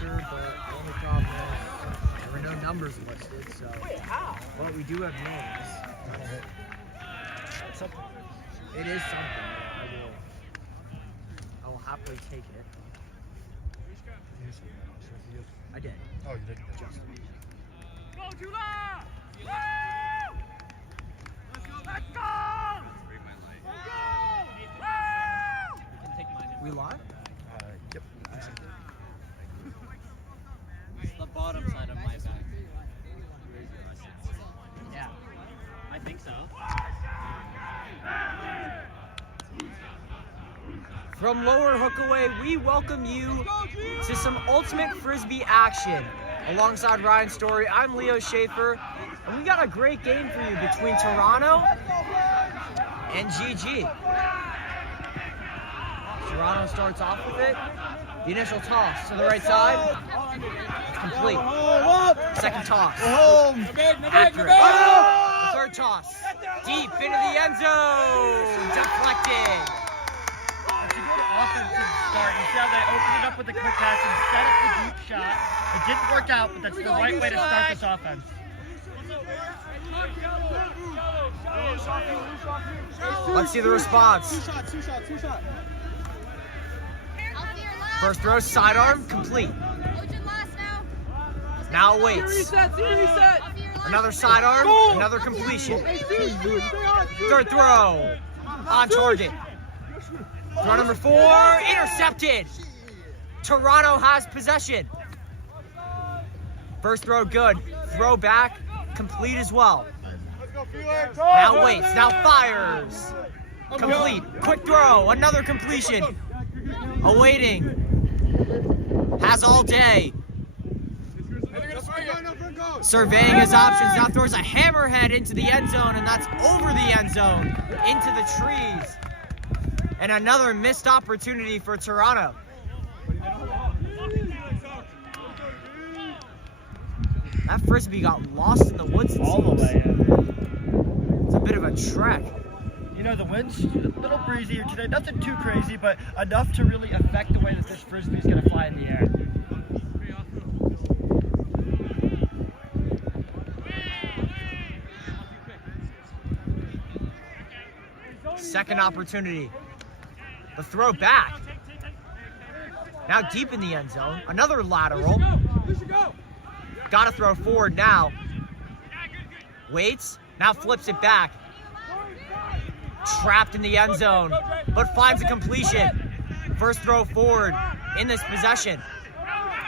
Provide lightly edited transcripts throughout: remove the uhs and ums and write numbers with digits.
faster, but the only problem is there were no numbers listed, so. But we do have names. It's something. It is something. I will happily take it. I did. Oh, you did. Just. Go, Jula! Woo! Let's go! Let's go! We live? Yep. It's the bottom side of my back. Yeah, I think so. From Lower Hookaway, we welcome you to some Ultimate Frisbee action. Alongside Ryan Story, I'm Leo Schaefer, and we got a great game for you between Toronto and GG. Toronto starts off with it. The initial toss to the right side. It's complete. Second toss. Accurate. The third toss. Deep into the end zone. Deflected. Offensive start. You see how they opened it up with a quick pass and set up the deep shot. It didn't work out, but that's the right way to start this offense. Let's see the response. First throw, sidearm, complete. Now waits. Another sidearm, another completion. Third throw, on target. Throw number 4, intercepted. Toronto has possession. First throw good. Throw back, complete as well. Now waits, now fires. Complete, quick throw, another completion. Awaiting. Has all day. Surveying his options, now throws a hammerhead into the end zone, and that's over the end zone, into the trees. And another missed opportunity for Toronto. That Frisbee got lost in the woods. All the way in. It's a bit of a trek. You know, the wind's a little breezier today. Nothing too crazy, but enough to really affect the way that this Frisbee is going to fly in the air. Second opportunity. The throw back. Now deep in the end zone. Another lateral. Got to throw forward now. Waits. Now flips it back. Trapped in the end zone, but finds a completion. First throw forward in this possession.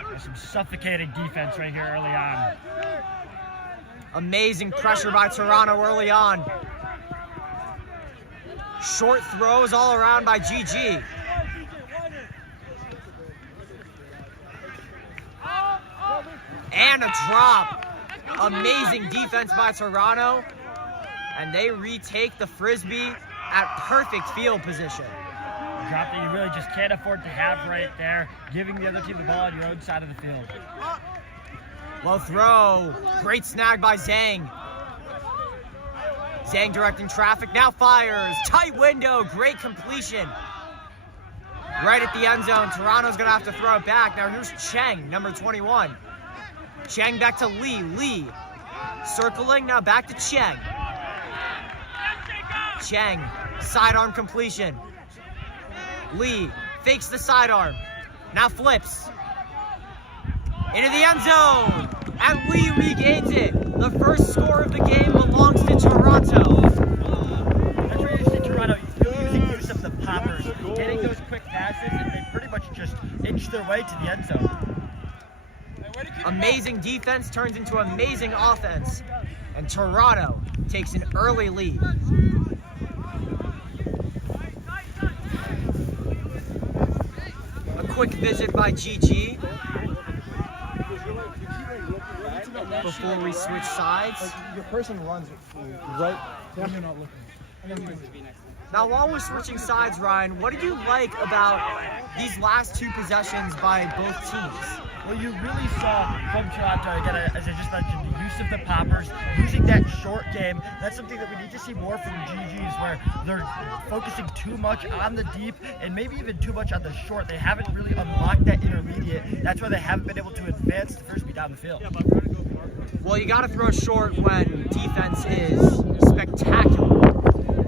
There's some suffocating defense right here early on. Amazing pressure by Toronto early on. Short throws all around by GG. And a drop. Amazing defense by Toronto. And they retake the Frisbee at perfect field position. A drop that you really just can't afford to have right there, giving the other team the ball on your own side of the field. Low throw. Great snag by Zhang. Zhang directing traffic, now fires. Tight window, great completion. Right at the end zone, Toronto's gonna have to throw it back. Now here's Cheng, number 21. Cheng back to Lee, Lee. Circling, now back to Cheng. Cheng, sidearm completion. Lee fakes the sidearm, now flips. Into the end zone, and Lee regains it. The first score of the game belongs to Toronto. That's where you see Toronto using use of the poppers, getting those quick passes, and they pretty much just inch their way to the end zone. Amazing defense turns into amazing offense, and Toronto takes an early lead. A quick visit by GG before we switch sides. Your person runs right when you're not looking. Now, while we're switching sides, Ryan, what did you like about these last two possessions by both teams? what you really saw from Toronto, again, as I just mentioned, the use of the poppers, using that short game. That's something that we need to see more from GG's, where they're focusing too much on the deep and maybe even too much on the short. They haven't really unlocked that intermediate. That's why they haven't been able to advance the first beat down the field. Well, you got to throw short when defense is spectacular.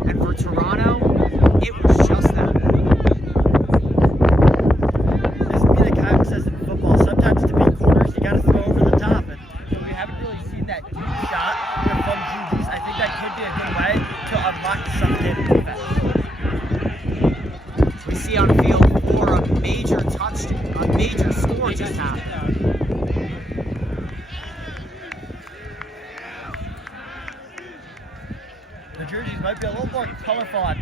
And for Toronto, it was just that. As Mina Kime says in football, sometimes to beat corners, you got to throw over the top. And we haven't really seen that deep shot from GG's. I think that could be a good way to unlock the suffocating defense. We see on field 4 a major touchdown, a major score just happened. The jerseys might be a little more colorful on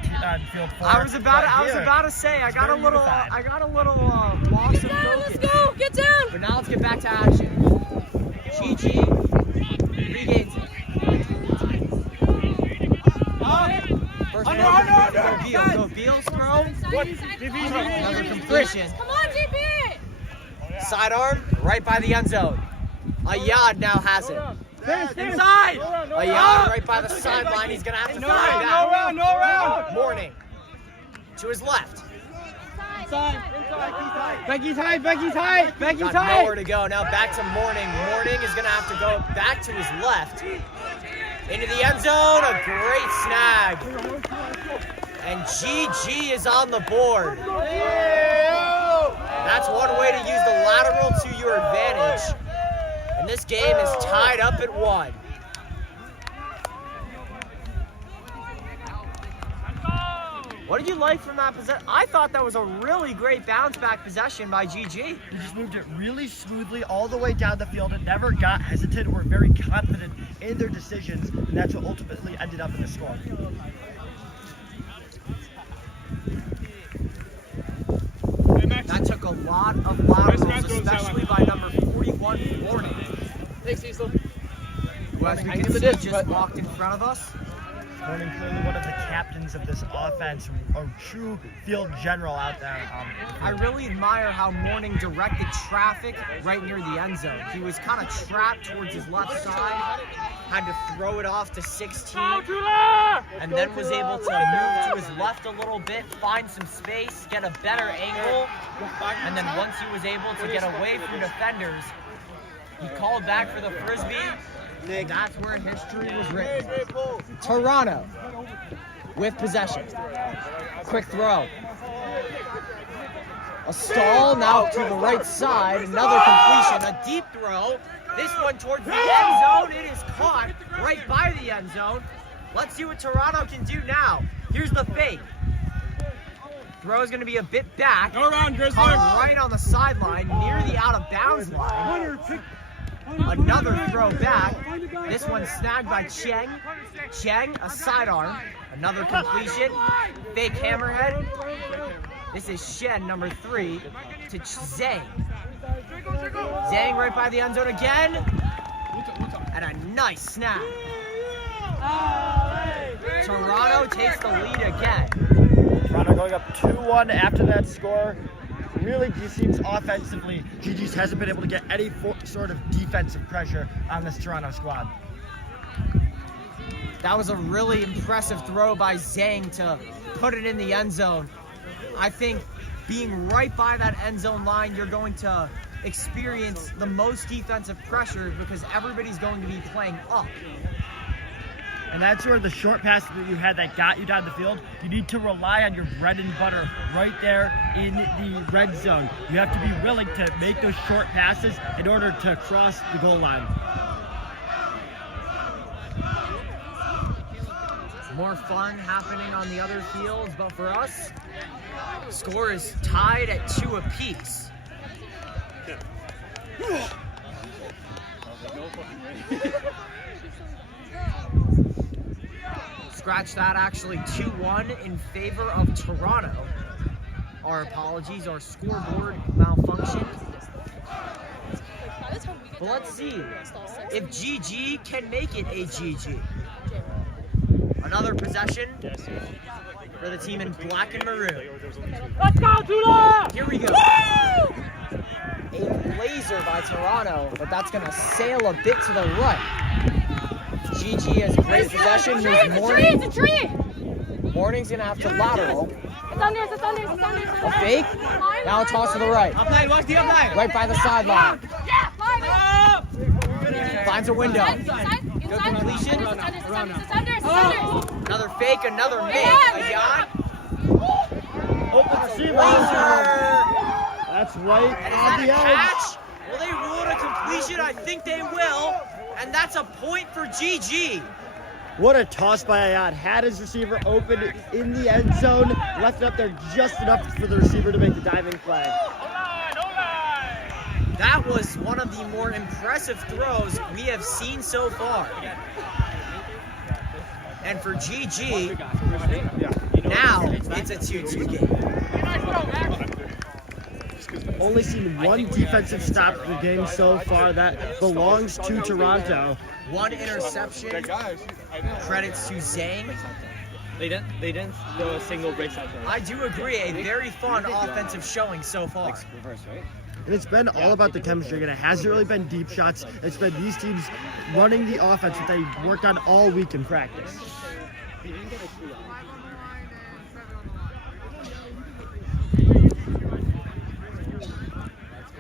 field 4. I was about to say, I got a little lost in focus. Let's go! Get down! But now let's get back to action. GG regains it. First go Beals throw. Another completion. Come on, GP! Sidearm right by the end zone. Ayad now has it. Inside! Ayad right by the sideline. He's gonna have to find that. No round! Morning to his left. Becky's high! Got nowhere to go. Now back to Morning. Morning is gonna have to go back to his left. Into the end zone. A great snag. And GG is on the board. That's one way to use the lateral to your advantage. And this game is tied up at 1. What did you like from that possession? I thought that was a really great bounce back possession by GG. They just moved it really smoothly all the way down the field and never got hesitant. Were very confident in their decisions, and that's what ultimately ended up in the score. That took a lot of laterals, especially by number 41, Morning. Thanks, Cecil. Who, as we can see, just walked in front of us. Morning clearly one of the captains of this offense, a true field general out there. I really admire how Morning directed traffic right near the end zone. He was kind of trapped towards his left side, had to throw it off to 16, and then was able to move to his left a little bit, find some space, get a better angle, and then once he was able to get away from defenders, he called back for the Frisbee. That's where history was written. Toronto with possession. Quick throw. A stall now to the right side. Another completion. A deep throw. This one towards the end zone. It is caught right by the end zone. Let's see what Toronto can do now. Here's the fake. Throw is going to be a bit back. Caught right on the sideline near the out of bounds line. Another throw back. This one snagged by Cheng. Cheng, a sidearm. Another completion. Fake hammerhead. This is Shen, number 3, to Zhang. Zhang right by the end zone again. And a nice snap. Toronto takes the lead again. Toronto going up 2-1 after that score. Really, just seems offensively, GG's hasn't been able to get any sort of defensive pressure on this Toronto squad. That was a really impressive throw by Zhang to put it in the end zone. I think being right by that end zone line, you're going to experience the most defensive pressure because everybody's going to be playing up. And that's where the short pass that you had that got you down the field, you need to rely on your bread and butter right there in the red zone. You have to be willing to make those short passes in order to cross the goal line. More fun happening on the other fields, but for us, the score is tied at 2 apiece. Scratch that, actually 2-1 in favor of Toronto. Our apologies, our scoreboard malfunctioned. But let's see if GG can make it a GG. Another possession for the team in black and maroon. Let's go, Tula! Here we go. A laser by Toronto, but that's going to sail a bit to the right. GG has great possession. It's a tree! Morning's going to have to lateral. It's under, it's under, it's under. A fake. Now a toss to the right. Upline, watch the upline. Right by the sideline. Yeah, Finds a window. Good completion. It's under. Another fake, another make. Yeah. Open receiver. Laser. That's right And is on that the a edge. catch? Will they rule it a completion? I think they will. And that's a point for GG. What a toss by Ayad. Had his receiver open in the end zone, left it up there just enough for the receiver to make the diving play. That was one of the more impressive throws we have seen so far. And for GG, now it's a 2-2 game. Only seen one defensive stop of the game so far. That belongs to Toronto. One interception. Credits to Zhang. They didn't throw a single break side. I do agree, a very fun offensive showing so far. Reverse, right? And it's been all about the chemistry. And it hasn't really been deep shots. It's been these teams running the offense that they worked on all week in practice.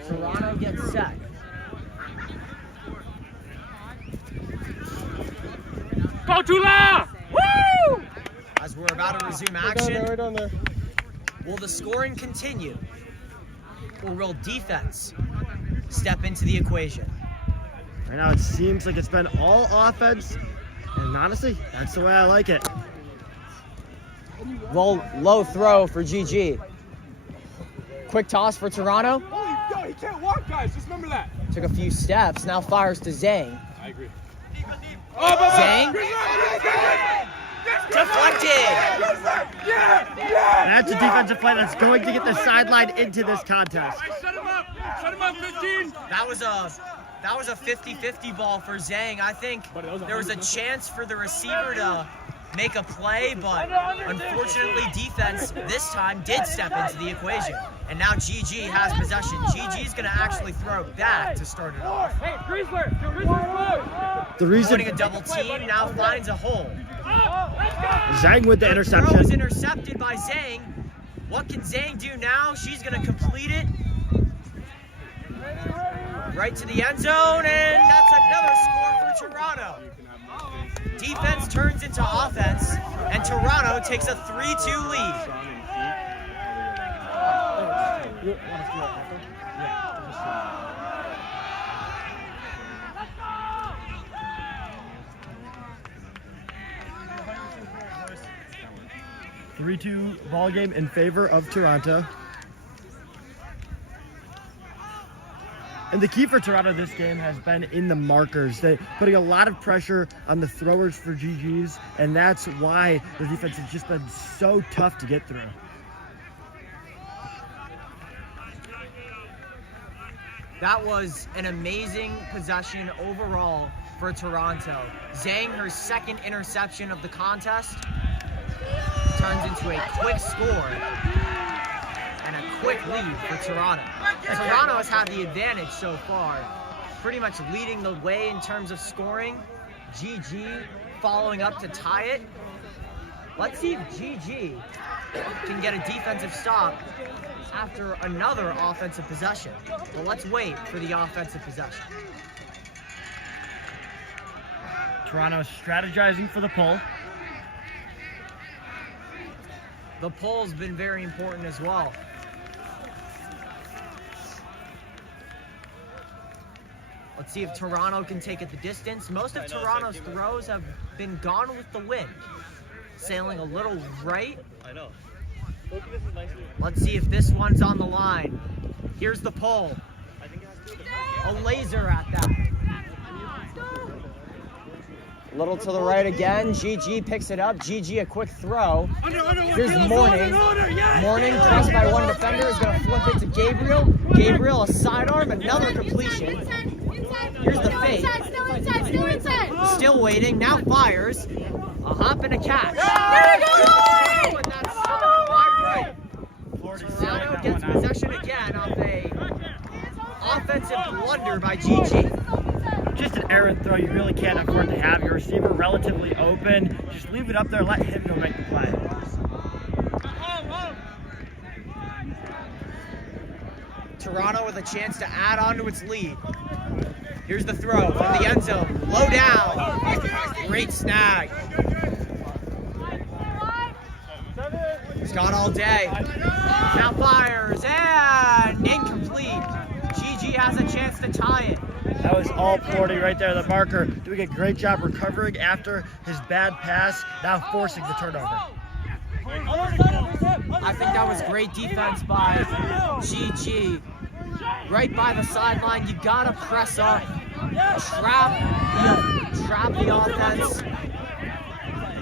Toronto gets set. Go Tula! Woo! As we're about to resume action, Right on there. will the scoring continue? Or will defense step into the equation? Right now it seems like it's been all offense. And honestly, that's the way I like it. Low throw for GG. Quick toss for Toronto. Yo, he can't walk, guys. Just remember that. Took a few steps, now fires to Zhang. I agree. Zhang. Deflected. That's a defensive play that's going to get the sideline into this contest. Shut him up. Shut him up, 15. That was a 50-50 ball for Zhang. I think there was a chance for the receiver to make a play, but unfortunately defense this time did step into the equation. And now GG has possession. GG's gonna actually throw back to start it off. Hey, Griezler! The reason Avoiding a double team, now finds a hole. Zhang with the Throw is interception. intercepted by Zhang. What can Zhang do now? She's gonna complete it. Right to the end zone, and that's another score for Toronto. Defense turns into offense, and Toronto takes a 3-2 lead. Yeah. 3-2 ball game in favor of Toronto. And the key for Toronto this game has been in the markers. They're putting a lot of pressure on the throwers for GGs, and that's why the defense has just been so tough to get through. That was an amazing possession overall for Toronto. Zhang, her second interception of the contest, turns into a quick score and a quick lead for Toronto. Toronto has had the advantage so far, pretty much leading the way in terms of scoring. GG following up to tie it. Let's see if GG can get a defensive stop after another offensive possession. Well, let's wait for the offensive possession. Toronto strategizing for the pull. The pull's been very important as well. Let's see if Toronto can take it the distance. Most of Toronto's throws have been gone with the wind. Sailing a little right. I know. Let's see if this one's on the line. Here's the pull. A laser at that. A little to the right again. GG picks it up. GG a quick throw. Here's Morning. Morning pressed by one defender is going to flip it to Gabriel. Gabriel a sidearm, another completion. Here's the fake. Still inside. Still waiting. Now fires. A hop and a catch. There we go! And that's wide right. Toronto gets possession again of a offensive blunder by GG. Just an errant throw you really can't afford to have. Your receiver relatively open. Just leave it up there, let him go make the play. Toronto with a chance to add on to its lead. Here's the throw from the end zone. Low down. Great snag. He's gone all day. Now fires and incomplete. GG has a chance to tie it. That was all Porty right there, the marker, doing a great job recovering after his bad pass, now forcing the turnover. I think that was great defense by GG. Right by the sideline, you gotta press up, trap the offense.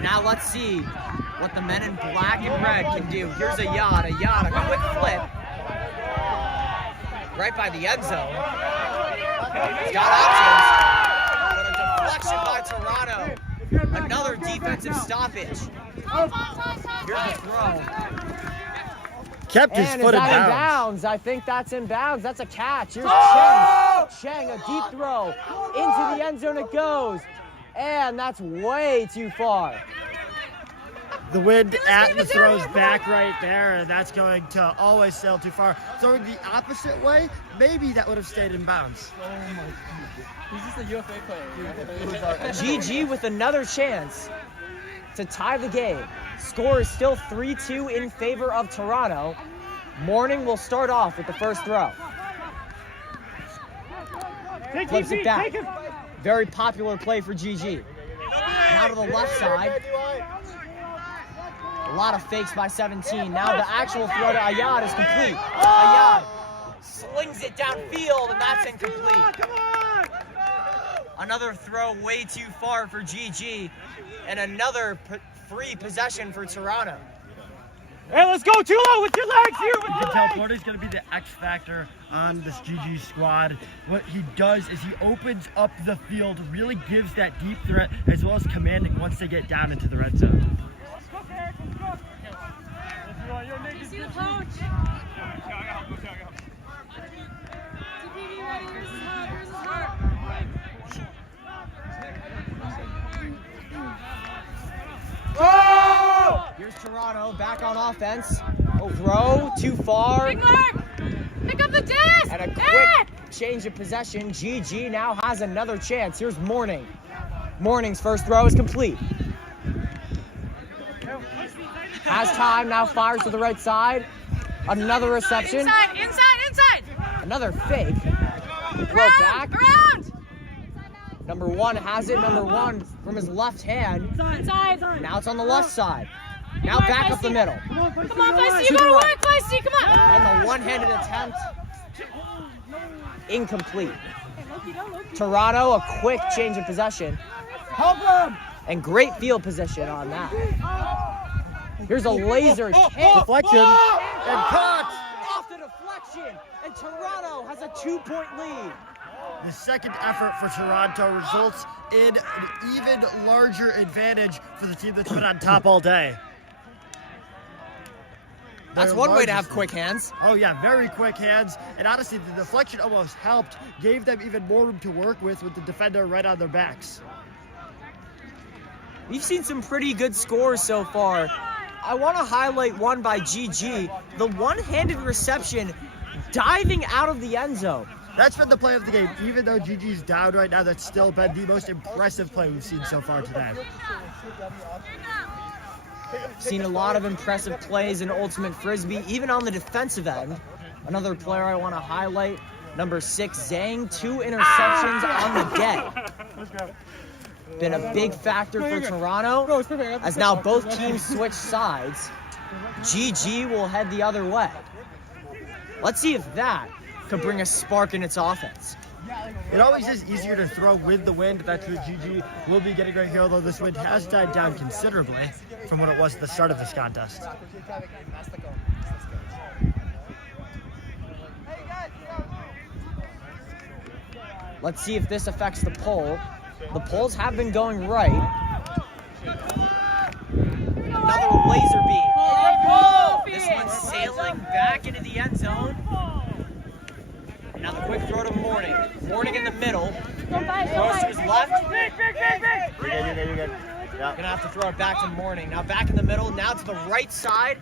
Now let's see what the men in black and red can do. Here's a Yada, quick flip. Right by the end zone. He's got options, but a deflection by Toronto. Another defensive stoppage. Here's the throw. Kept his And foot is in that in bounds. bounds? I think that's in bounds. That's a catch. Here's Cheng. Cheng, a deep throw. Into the end zone it goes. And that's way too far. The wind at the throw's back right there, and that's going to always sail too far. Throwing the opposite way, maybe that would have stayed in bounds. He's just a UFA player. GG with another chance to tie the game. Score is still 3-2 in favor of Toronto. Morning will start off with the first throw. Flips it back. Very popular play for GG. Now to the left side. A lot of fakes by 17. Now the actual throw to Ayad is complete. Ayad slings it downfield, and that's incomplete. Another throw way too far for GG, and another free possession for Toronto. Hey, let's go, Tulo, with your legs here. You can tell Porty's going to be the X factor on this GG squad. What he does is he opens up the field, really gives that deep threat, as well as commanding once they get down into the red zone. You see the coach? TPV ready. Here's his heart. Here's his heart. Here's Toronto back on offense. Throw too far. Big Mark! Pick up the disc! And a quick change of possession. GG now has another chance. Here's Morning. Morning's first throw is complete. Has time, now fires to the right side. Another reception. Inside! Another fake. Throw back. Around! Number one has it. Number one from his left hand. Inside! Now it's on the left side. Now back up the middle. Come on, Feisty, To you the gotta right. work, Feisty, come on! And the one-handed attempt, incomplete. Toronto, a quick change of possession. Help him! And great field position on that. Here's a laser kick. Deflection and caught! Off the deflection, and Toronto has a 2-point lead. The second effort for Toronto results in an even larger advantage for the team that's been on top all day. That's Their one way to have largest- quick hands. Oh yeah, very quick hands. And honestly, the deflection almost helped, gave them even more room to work with the defender right on their backs. We've seen some pretty good scores so far. I want to highlight one by GG, the one-handed reception diving out of the end zone. That's been the play of the game. Even though GG's down right now, that's still been the most impressive play we've seen so far today. Seen a lot of impressive plays in Ultimate Frisbee, even on the defensive end. Another player I want to highlight, number 6, Zhang, 2 interceptions on the get. Been a big factor for Toronto, as now both teams switch sides. GG will head the other way. Let's see if that could bring a spark in its offense. It always is easier to throw with the wind. That's what GG will be getting right here, although this wind has died down considerably from what it was at the start of this contest. Let's see if this affects the poll. The polls have been going right. Another laser beam. This one's sailing back into the end zone. Another Quick throw to Morning. Morning in the middle. Go by, Throws to his left. You're good. Yeah. Gonna have to throw it back to Morning. Now back in the middle. Now to the right side.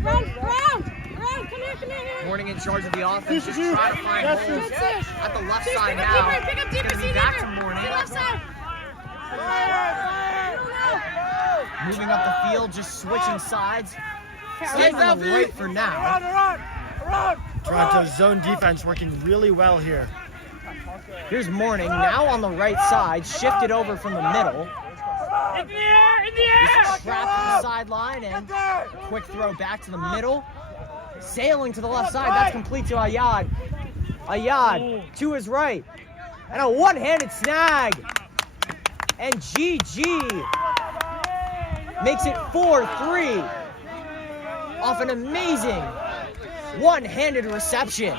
Round, come here. Morning in charge of the offense. Just trying to find holes Good fish. at the left Fish, side pick up now. deeper, pick up deeper, Gonna be see back deeper. to Morning. See left side. Moving up the field, just switching sides. Staying on the right for now. Toronto's zone defense working really well here. Here's Morning, now on the right side, shifted over from the middle. In the air! He's trapped at the sideline and quick throw back to the middle. Sailing to the left side, that's complete to Ayad. Ayad to his right. And a one-handed snag. And GG makes it 4-3 off an amazing one-handed reception.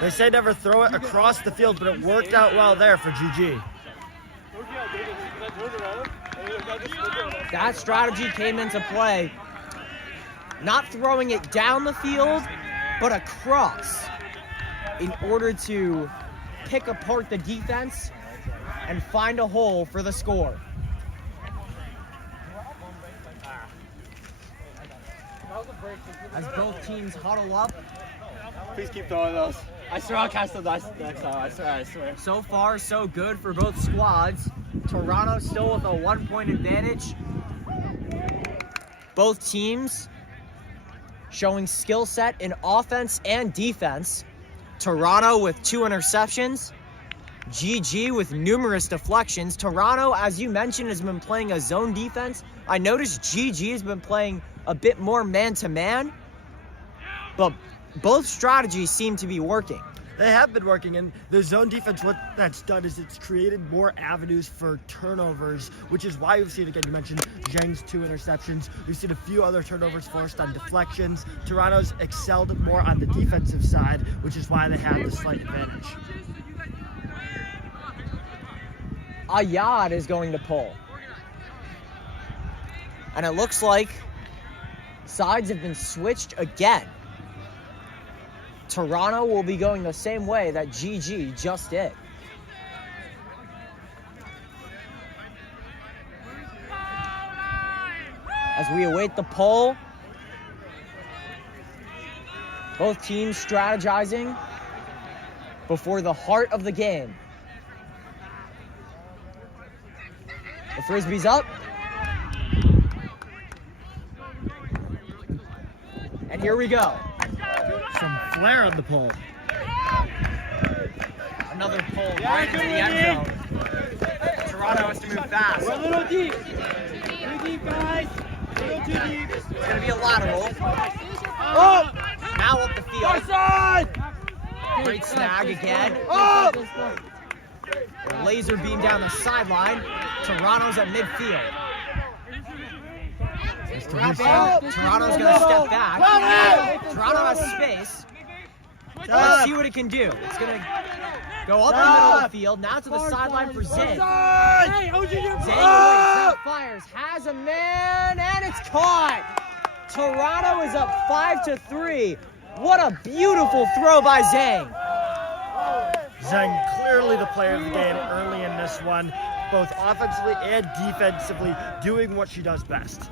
They say never throw it across the field, but it worked out well there for GG. That strategy came into play. Not throwing it down the field, but across in order to pick apart the defense and find a hole for the score. As both teams huddle up, Please keep throwing those. I swear I'll catch them next time. I swear. so far so good for both squads. Toronto still with a 1-point advantage. Both teams showing skill set in offense and defense. Toronto with 2 interceptions. GG with numerous deflections. Toronto, as you mentioned, has been playing a zone defense. I noticed GG has been playing a bit more man-to-man, but both strategies seem to be working. They have been working, and the zone defense, what that's done is it's created more avenues for turnovers, which is why we've seen, again, you mentioned Zhang's 2 interceptions. We've seen a few other turnovers forced on deflections. Toronto's excelled more on the defensive side, which is why they have the slight advantage. Ayad is going to pull. And it looks like sides have been switched again. Toronto will be going the same way that GG just did. As we await the poll, both teams strategizing before the heart of the game. The Frisbee's up. And here we go. Some flair on the pole. Another pull right into the end zone. Toronto has to move fast. We're a little deep. Too deep, guys. A little too deep. It's going to be a lateral. Up! Now up the Our field. side! Great snag again. Up! Laser beam down the sideline. Toronto's at midfield. Toronto's going to step back. Toronto has space. Let's see what it can do. It's going to go up the middle of the field. Now to the sideline for Zhang. Hey, OG, you're Zhang awaits, now fires, has a man, and it's caught. Toronto is up 5-3. What a beautiful throw by Zhang. Zhang clearly the player of the game early in this one, both offensively and defensively, doing what she does best.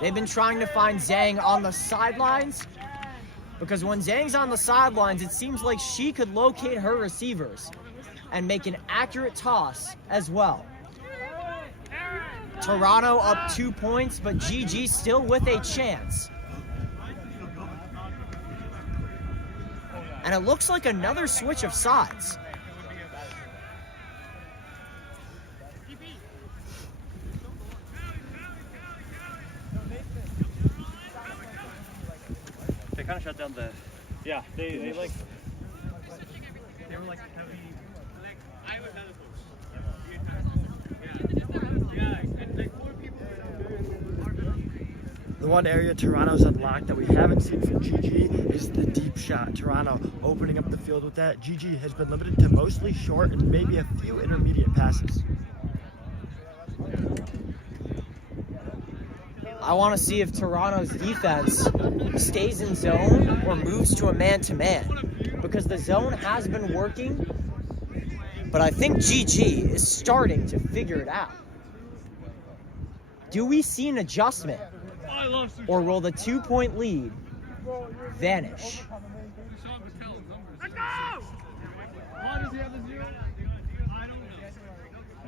They've been trying to find Zhang on the sidelines because when Zhang's on the sidelines, it seems like she could locate her receivers and make an accurate toss as well. Toronto up 2 points, but GG still with a chance. And it looks like another switch of sides. They kind of shut down the. Yeah, they They were like heavy. The one area Toronto's unlocked that we haven't seen from GG is the deep shot. Toronto opening up the field with that. GG has been limited to mostly short and maybe a few intermediate passes. I want to see if Toronto's defense stays in zone or moves to a man-to-man. Because the zone has been working, but I think GG is starting to figure it out. Do we see an adjustment? Or will the 2-point lead vanish?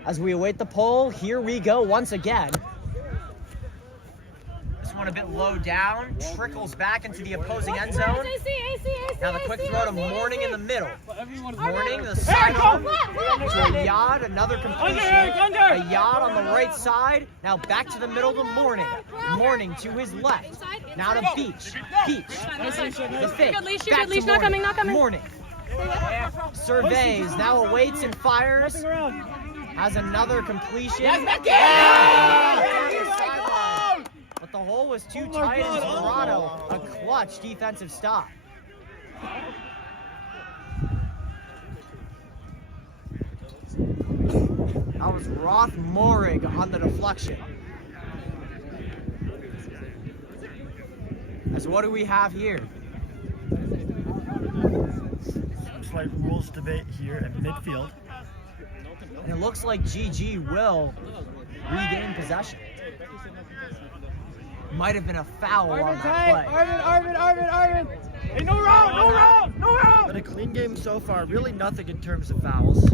As we await the poll, here we go once again. This one a bit low down, trickles back into the opposing end zone. Now the quick throw to Morning in the middle. Morning, the side to a Yard, another completion. A Yard on the right side. Now back to the middle to Morning. Morning to his left. Now to Beach. Beach. The fake. Back to Morning. Morning. Surveys, now awaits and fires. Has another completion. But the hole was too tight and Toronto a clutch defensive stop. That was Roth Morig on the deflection. So what do we have here? Slight rules debate here at midfield. And it looks like GG will regain possession. Might have been a foul on that play. Arvin! Hey, no round! But a clean game so far, really nothing in terms of fouls.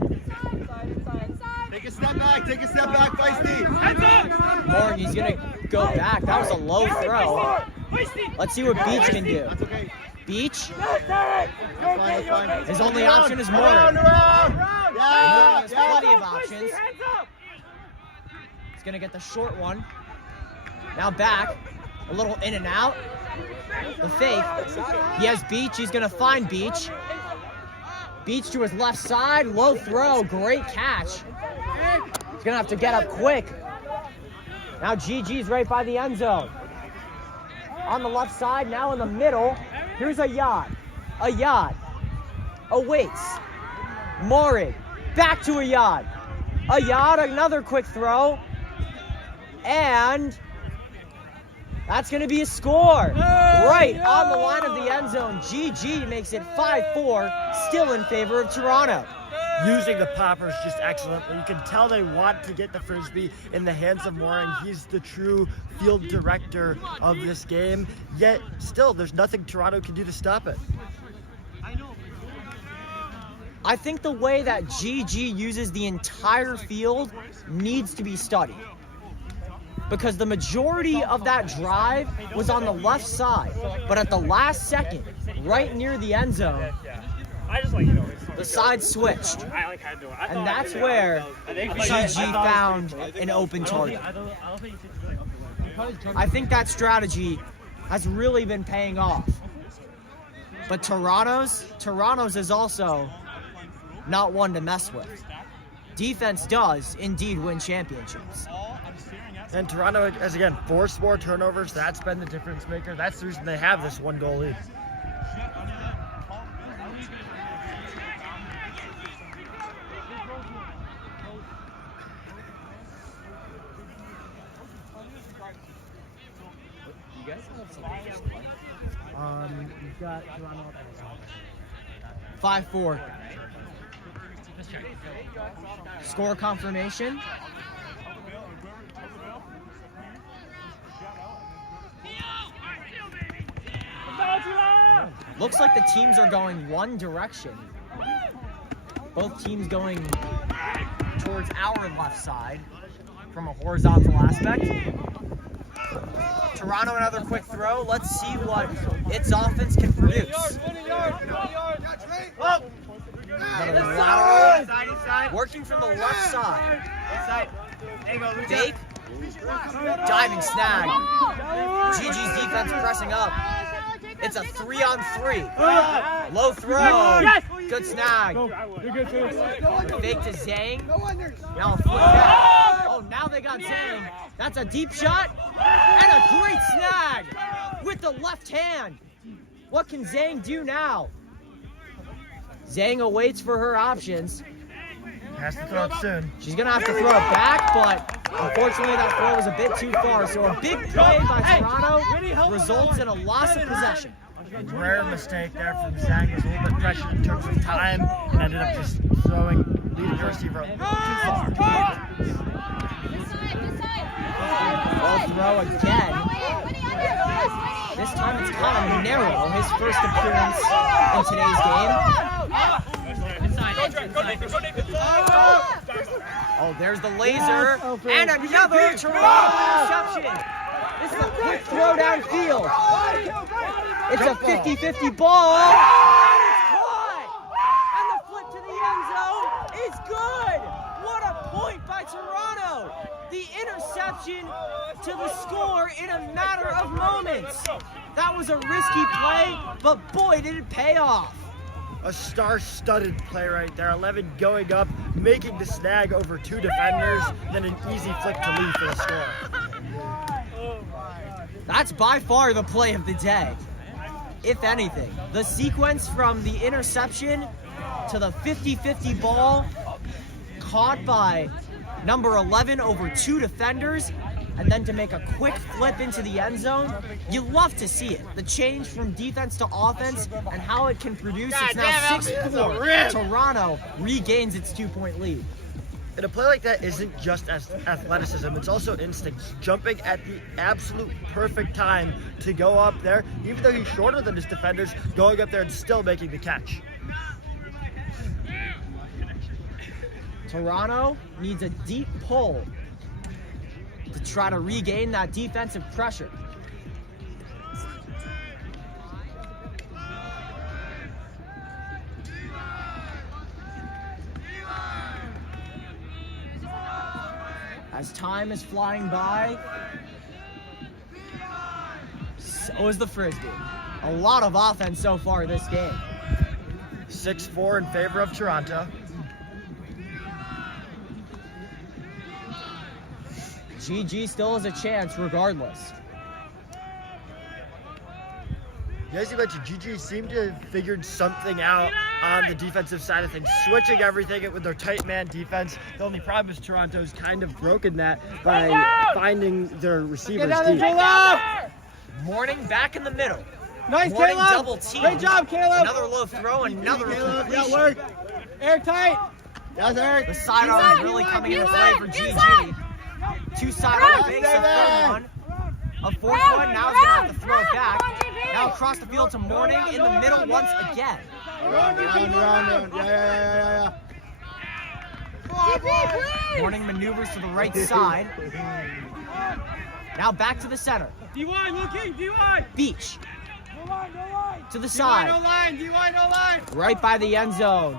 Take a step back, Feisty. Heads up! Morgan, he's gonna go back. That was a low throw. Let's see what Beach can do. Beach? His only option is Morgan. Morgan has plenty of options. He's gonna get the short one. Now back, a little in and out. The fake. He has Beach. He's gonna find Beach. Beach to his left side. Low throw. Great catch. He's gonna have to get up quick. Now GG's right by the end zone. On the left side, now in the middle. Here's a Yard. Awaits. Morig. Back to a Yard. Another quick throw. And that's going to be a score. Right on the line of the end zone. GG makes it 5-4, still in favor of Toronto. Using the poppers just excellently. You can tell they want to get the Frisbee in the hands of Mooring. He's the true field director of this game. Yet, still, there's nothing Toronto can do to stop it. I think the way that GG uses the entire field needs to be studied. Because the majority of that drive was on the left side. But at the last second, right near the end zone, the side switched. And that's where GG found an open target. I think that strategy has really been paying off. But Toronto's is also not one to mess with. Defense does indeed win championships. And Toronto has, again, forced more turnovers. That's been the difference maker. That's the reason they have this 1-goal lead. We've got Toronto up 5-4. Score confirmation. Looks like the teams are going one direction. Both teams going towards our left side from a horizontal aspect. Toronto, another quick throw. Let's see what its offense can produce. Another lateral. Working from the left side. Fake. Diving snag. GG's defense pressing up. It's a 3-on-3. Low throw. Good snag. Fake to Zhang. Now a flip back. Oh, now they got Zhang. That's a deep shot. And a great snag with the left hand. What can Zhang do now? Zhang awaits for her options. Has to throw it soon. She's going to have to throw it back, but Unfortunately, that throw was a bit too far, so a big play by Toronto results in a loss of possession. Rare mistake there from Zhang. Was a little bit pressured in terms of time and ended up just leading the receiver too far. Ball throw again. This time it's kind of narrow. His first appearance in today's game. Oh, there's the laser. And another Toronto interception. This is a quick throw downfield. It's a 50-50 ball. And it's caught. And the flip to the end zone is good. What a point by Toronto. The interception to the score in a matter of moments. That was a risky play, but boy, did it pay off. A star-studded play right there. 11 going up, making the snag over 2 defenders, then an easy flick to Lee for the score. That's by far the play of the day. If anything, the sequence from the interception to the 50-50 ball caught by number 11 over 2 defenders, and then to make a quick flip into the end zone, you love to see it. The change from defense to offense and how it can produce. It's now 6-4. Toronto regains its 2-point lead. And a play like that isn't just athleticism, it's also instincts. Jumping at the absolute perfect time to go up there, even though he's shorter than his defenders, going up there and still making the catch. Toronto needs a deep pull to try to regain that defensive pressure. As time is flying by, so is the Frisbee. A lot of offense so far this game. 6-4 in favor of Toronto. GG still has a chance regardless. As you mentioned, GG seemed to have figured something out on the defensive side of things, switching everything with their tight man defense. The only problem is Toronto's kind of broken that by finding their receivers deep. Morning back in the middle. Nice, Morning Caleb. double team. Great job, Caleb. Another low throw, another Caleb, that completion. worked. Airtight. That's Eric. The sidearm is really coming into play for GG. 2 sidearm fakes, a third one. A fourth one, now he's going to have to throw it back. Now across the field to Morning in the middle once again. Round. Yeah. Morning maneuvers to the right side. Now back to the center. D1 looking, D1. Beach. No line. To the D1 side. no line, D1 no line. Right by the end zone.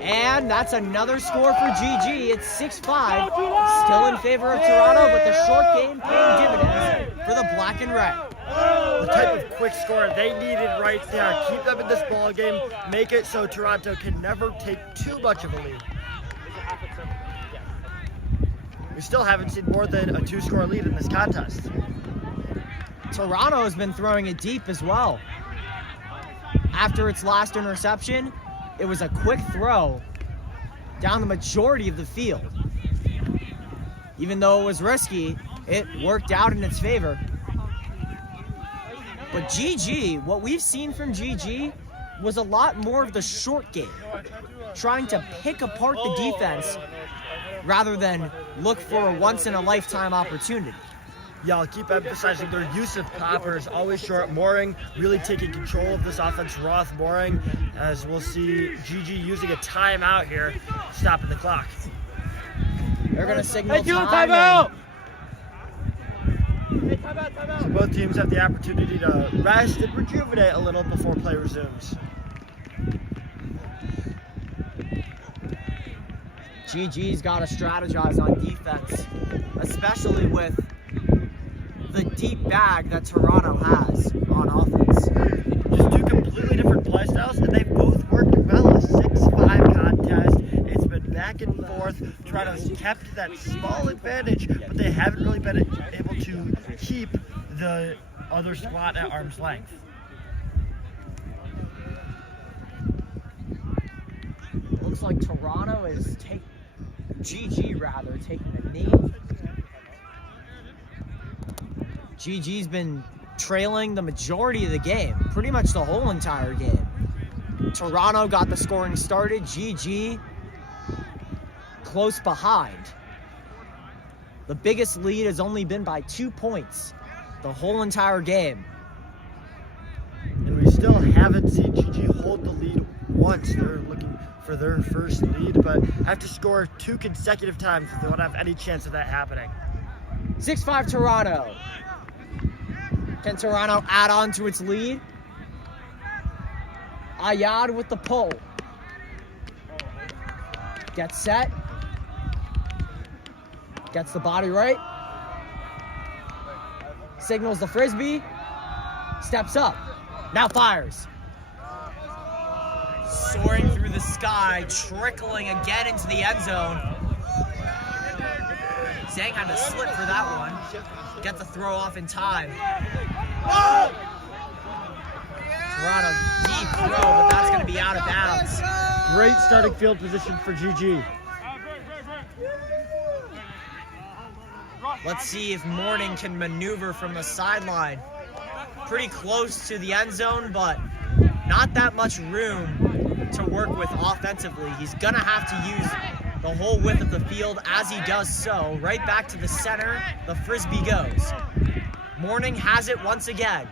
And that's another score for GG. It's 6-5. Still in favor of Toronto, but the short game paying dividends for the black and red. The type of quick score they needed right there. Keep them in this ball game. Make it so Toronto can never take too much of a lead. We still haven't seen more than a 2-score lead in this contest. Toronto has been throwing it deep as well. After its last interception, it was a quick throw down the majority of the field. Even though it was risky, it worked out in its favor. But GG, what we've seen from GG was a lot more of the short game, trying to pick apart the defense rather than look for a once-in-a-lifetime opportunity. Yeah, I'll keep emphasizing their use of poppers, always short. Mooring really taking control of this offense. Roth Mooring, as we'll see GG using a timeout here, stopping the clock. They're going to signal time. Timeout. So both teams have the opportunity to rest and rejuvenate a little before play resumes. GG's got to strategize on defense, especially with the deep bag that Toronto has on offense. Just 2 completely different play styles, and they both worked well. A 6-5 contest. It's been back and forth. Toronto's kept that small advantage, but they haven't really been able to keep the other squad at arm's length. Looks like Toronto is taking a knee. GG's been trailing the majority of the game, pretty much the whole entire game. Toronto got the scoring started. GG close behind. The biggest lead has only been by 2 points the whole entire game. And we still haven't seen GG hold the lead once. They're looking for their first lead, but have to score 2 consecutive times if they want to have any chance of that happening. 6-5 Toronto. Can Toronto add on to its lead? Ayad with the pull. Gets set. Gets the body right. Signals the frisbee. Steps up. Now fires. Soaring through the sky, trickling again into the end zone. Zhang had to slip for that one. Get the throw off in time. Toronto deep throw, but that's going to be out of bounds. Great starting field position for GG. Let's see if Morning can maneuver from the sideline. Pretty close to the end zone, but not that much room to work with offensively. He's going to have to use the whole width of the field. As he does so, right back to the center, the frisbee goes. Morning has it once again.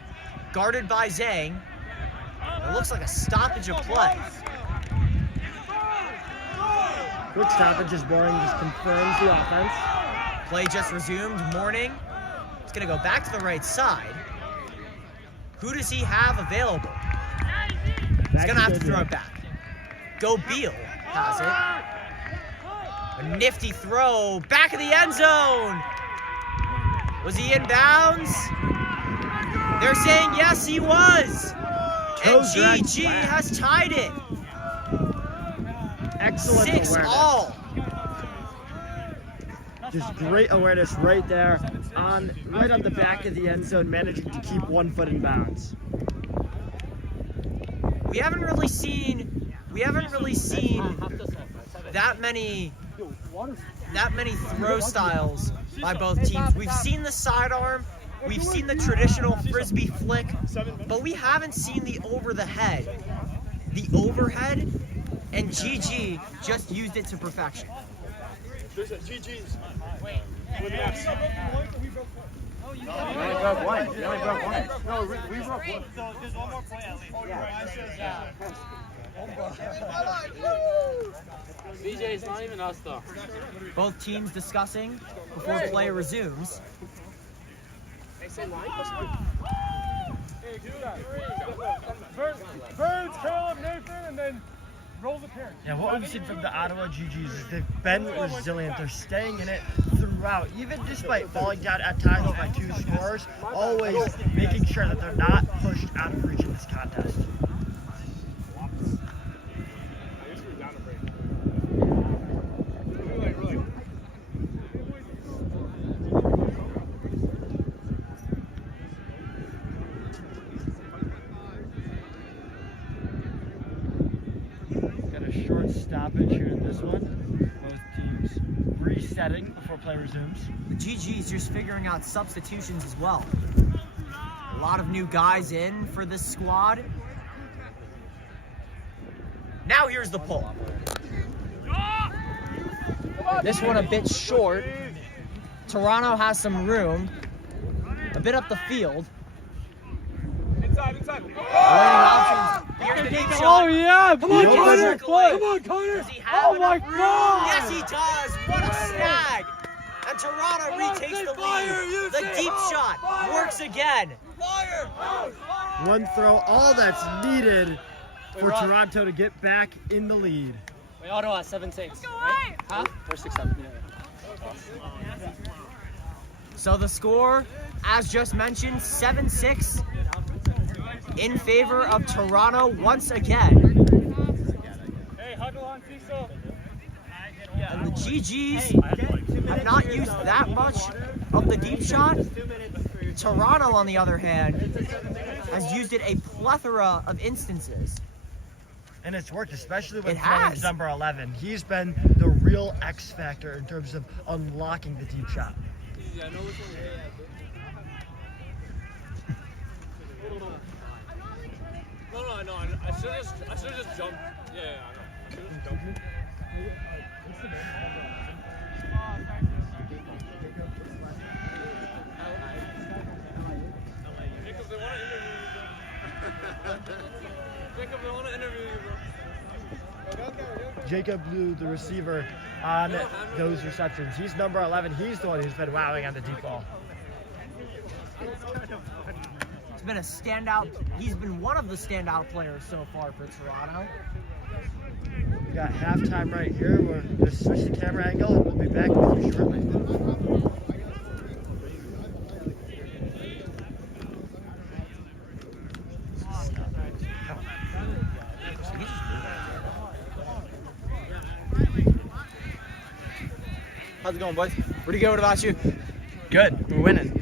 Guarded by Zhang. It looks like a stoppage of play. Quick stoppage as Morning just confirms the offense. Play just resumed. Morning. He's going to go back to the right side. Who does he have available? He's going to have to throw it back. Go Beal has it. A nifty throw. Back of the end zone. Was he in bounds? They're saying yes, he was. And GG has tied it. Excellent 6-all. Just great awareness right there, right on the back of the end zone, managing to keep 1 foot in bounds. We haven't really seen that many throw styles by both teams. We've seen the sidearm, we've seen the traditional frisbee flick, but we haven't seen the over the head. The overhead, and GG just used it to perfection. There's a GG's. We only broke one. We only broke one. No, we broke one. There's one more play at least. BJ, it's not even us though. Both teams discussing before play resumes. Burns, Caleb, Nathan, and then roll the pair. Yeah, what we've seen from the Ottawa GGs is they've been resilient. They're staying in it throughout, even despite falling down at times by 2 scores, always making sure that they're not pushed out of reach in this contest. Short stoppage here in this one. Both teams resetting before play resumes. The GG's just figuring out substitutions as well. A lot of new guys in for this squad. Now here's the pull. This one a bit short. Toronto has some room. A bit up the field. Inside. Options. Here's the deep shot. Oh yeah! Come on, Connor! Circling. Come on, Connor! Does he have Oh my enough room? God! Yes, he does. What a snag! And Toronto retakes the lead. The deep shot works again. One throw, all that's needed for Toronto to get back in the lead. Wait, Ottawa 7-6. Right? Huh? Or 6-7. So the score, as just mentioned, 7-6 in favor of Toronto once again. Hey, huddle on Cecil. And the GGs have not used that much of the deep shot. Toronto, on the other hand, has used it a plethora of instances. And it's worked, especially when It throwing has. number 11. He's been the real X factor in terms of unlocking the deep shot. No, no, I should have just jumped. Yeah, I know. I should have just jumped. Jacob, they want to interview you, bro. Jacob, they want to interview you, bro. Jacob Blue, the receiver, on those receptions. He's number 11. He's the one who's been wowing on the deep ball. He's been a standout. He's been one of the standout players so far for Toronto. We got halftime right here. We're going to switch the camera angle and we'll be back with you shortly. How's it going, boys? Pretty good. What about you? Good. We're winning.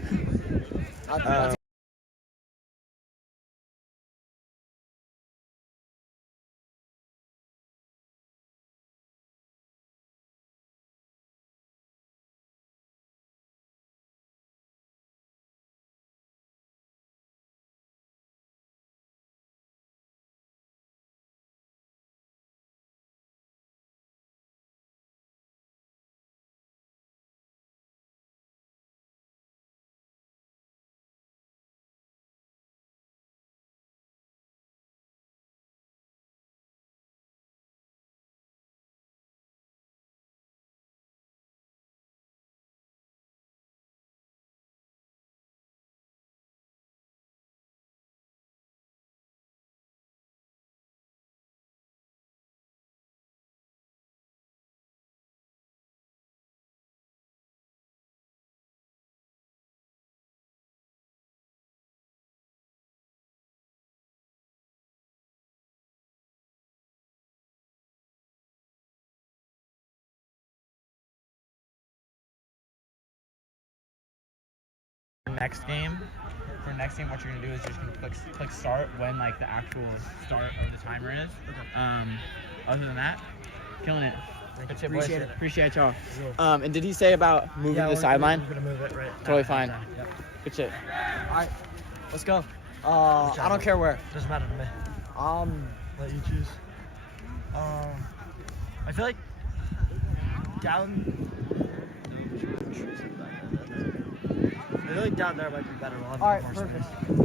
Next game, what you're gonna do is you're just gonna click start when like the actual start of the timer is. Other than that, killing it. Appreciate it. Appreciate y'all. And did he say about moving the sideline? We're going to move it right. Totally fine. Yep. Good shit. All right, let's go. I don't care where. Doesn't matter to me. Let you choose. I feel like down. I feel like down there might be better. We'll have All right, more perfect. space.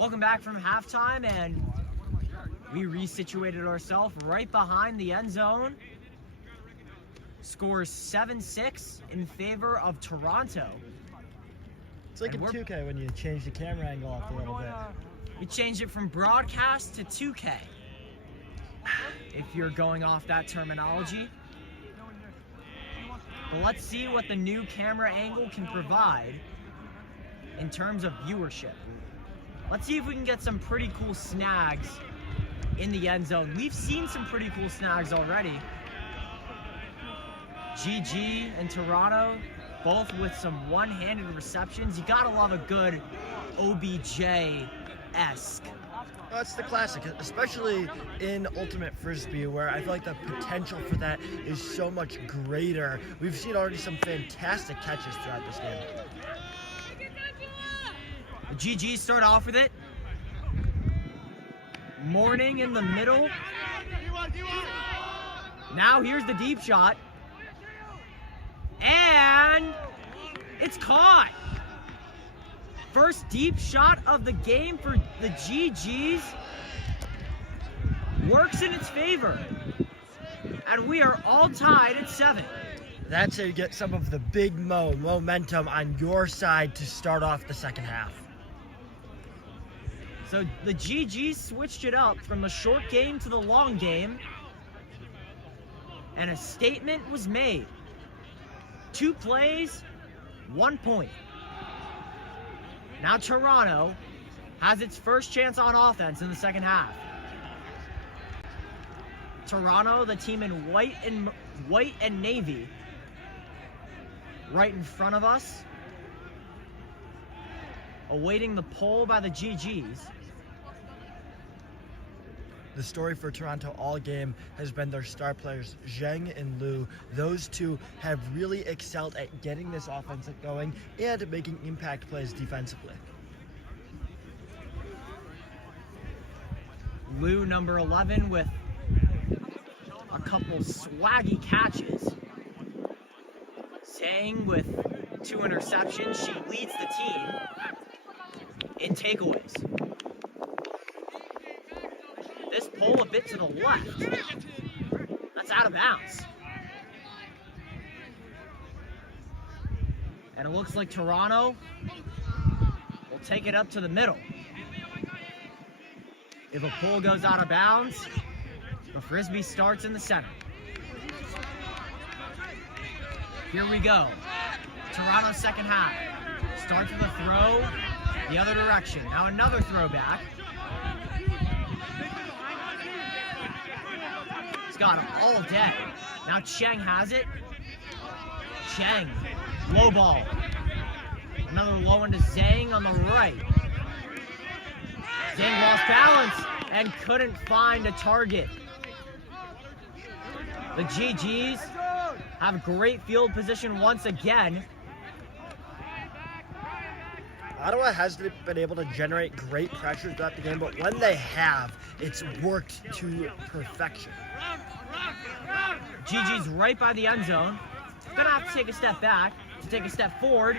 Welcome back from halftime, and we resituated ourselves right behind the end zone. Scores 7-6 in favor of Toronto. It's like And in we're- 2K when you change the camera angle up a little bit. We changed it from broadcast to 2K, if you're going off that terminology. But let's see what the new camera angle can provide in terms of viewership. Let's see if we can get some pretty cool snags in the end zone. We've seen some pretty cool snags already. GG and Toronto, both with some one-handed receptions. You gotta love a good OBJ-esque. That's the classic, especially in Ultimate Frisbee, where I feel like the potential for that is so much greater. We've seen already some fantastic catches throughout this game. The GGs start off with it. Morning in the middle. Now here's the deep shot. And it's caught. First deep shot of the game for the GGs. Works in its favor. And we are all tied at 7. That's how you get some of the big momentum on your side to start off the second half. So the GGs switched it up from the short game to the long game. And a statement was made. 2 plays, 1 point. Now Toronto has its first chance on offense in the second half. Toronto, the team in white and navy, right in front of us, awaiting the pull by the GGs. The story for Toronto all game has been their star players, Zheng and Liu. Those two have really excelled at getting this offense going and making impact plays defensively. Liu, number 11, with a couple swaggy catches. Zhang with 2 interceptions. She leads the team in takeaways. This pull a bit to the left. That's out of bounds. And it looks like Toronto will take it up to the middle. If a pull goes out of bounds, the Frisbee starts in the center. Here we go. Toronto's second half. Starts with a throw the other direction. Now another throwback. Got him all day. Now Cheng has it. Cheng, low ball. Another low one to Zhang on the right. Zhang lost balance and couldn't find a target. The GGs have great field position once again. Ottawa hasn't been able to generate great pressure throughout the game, but when they have, it's worked to perfection. GG's right by the end zone. Gonna have to take a step back to take a step forward.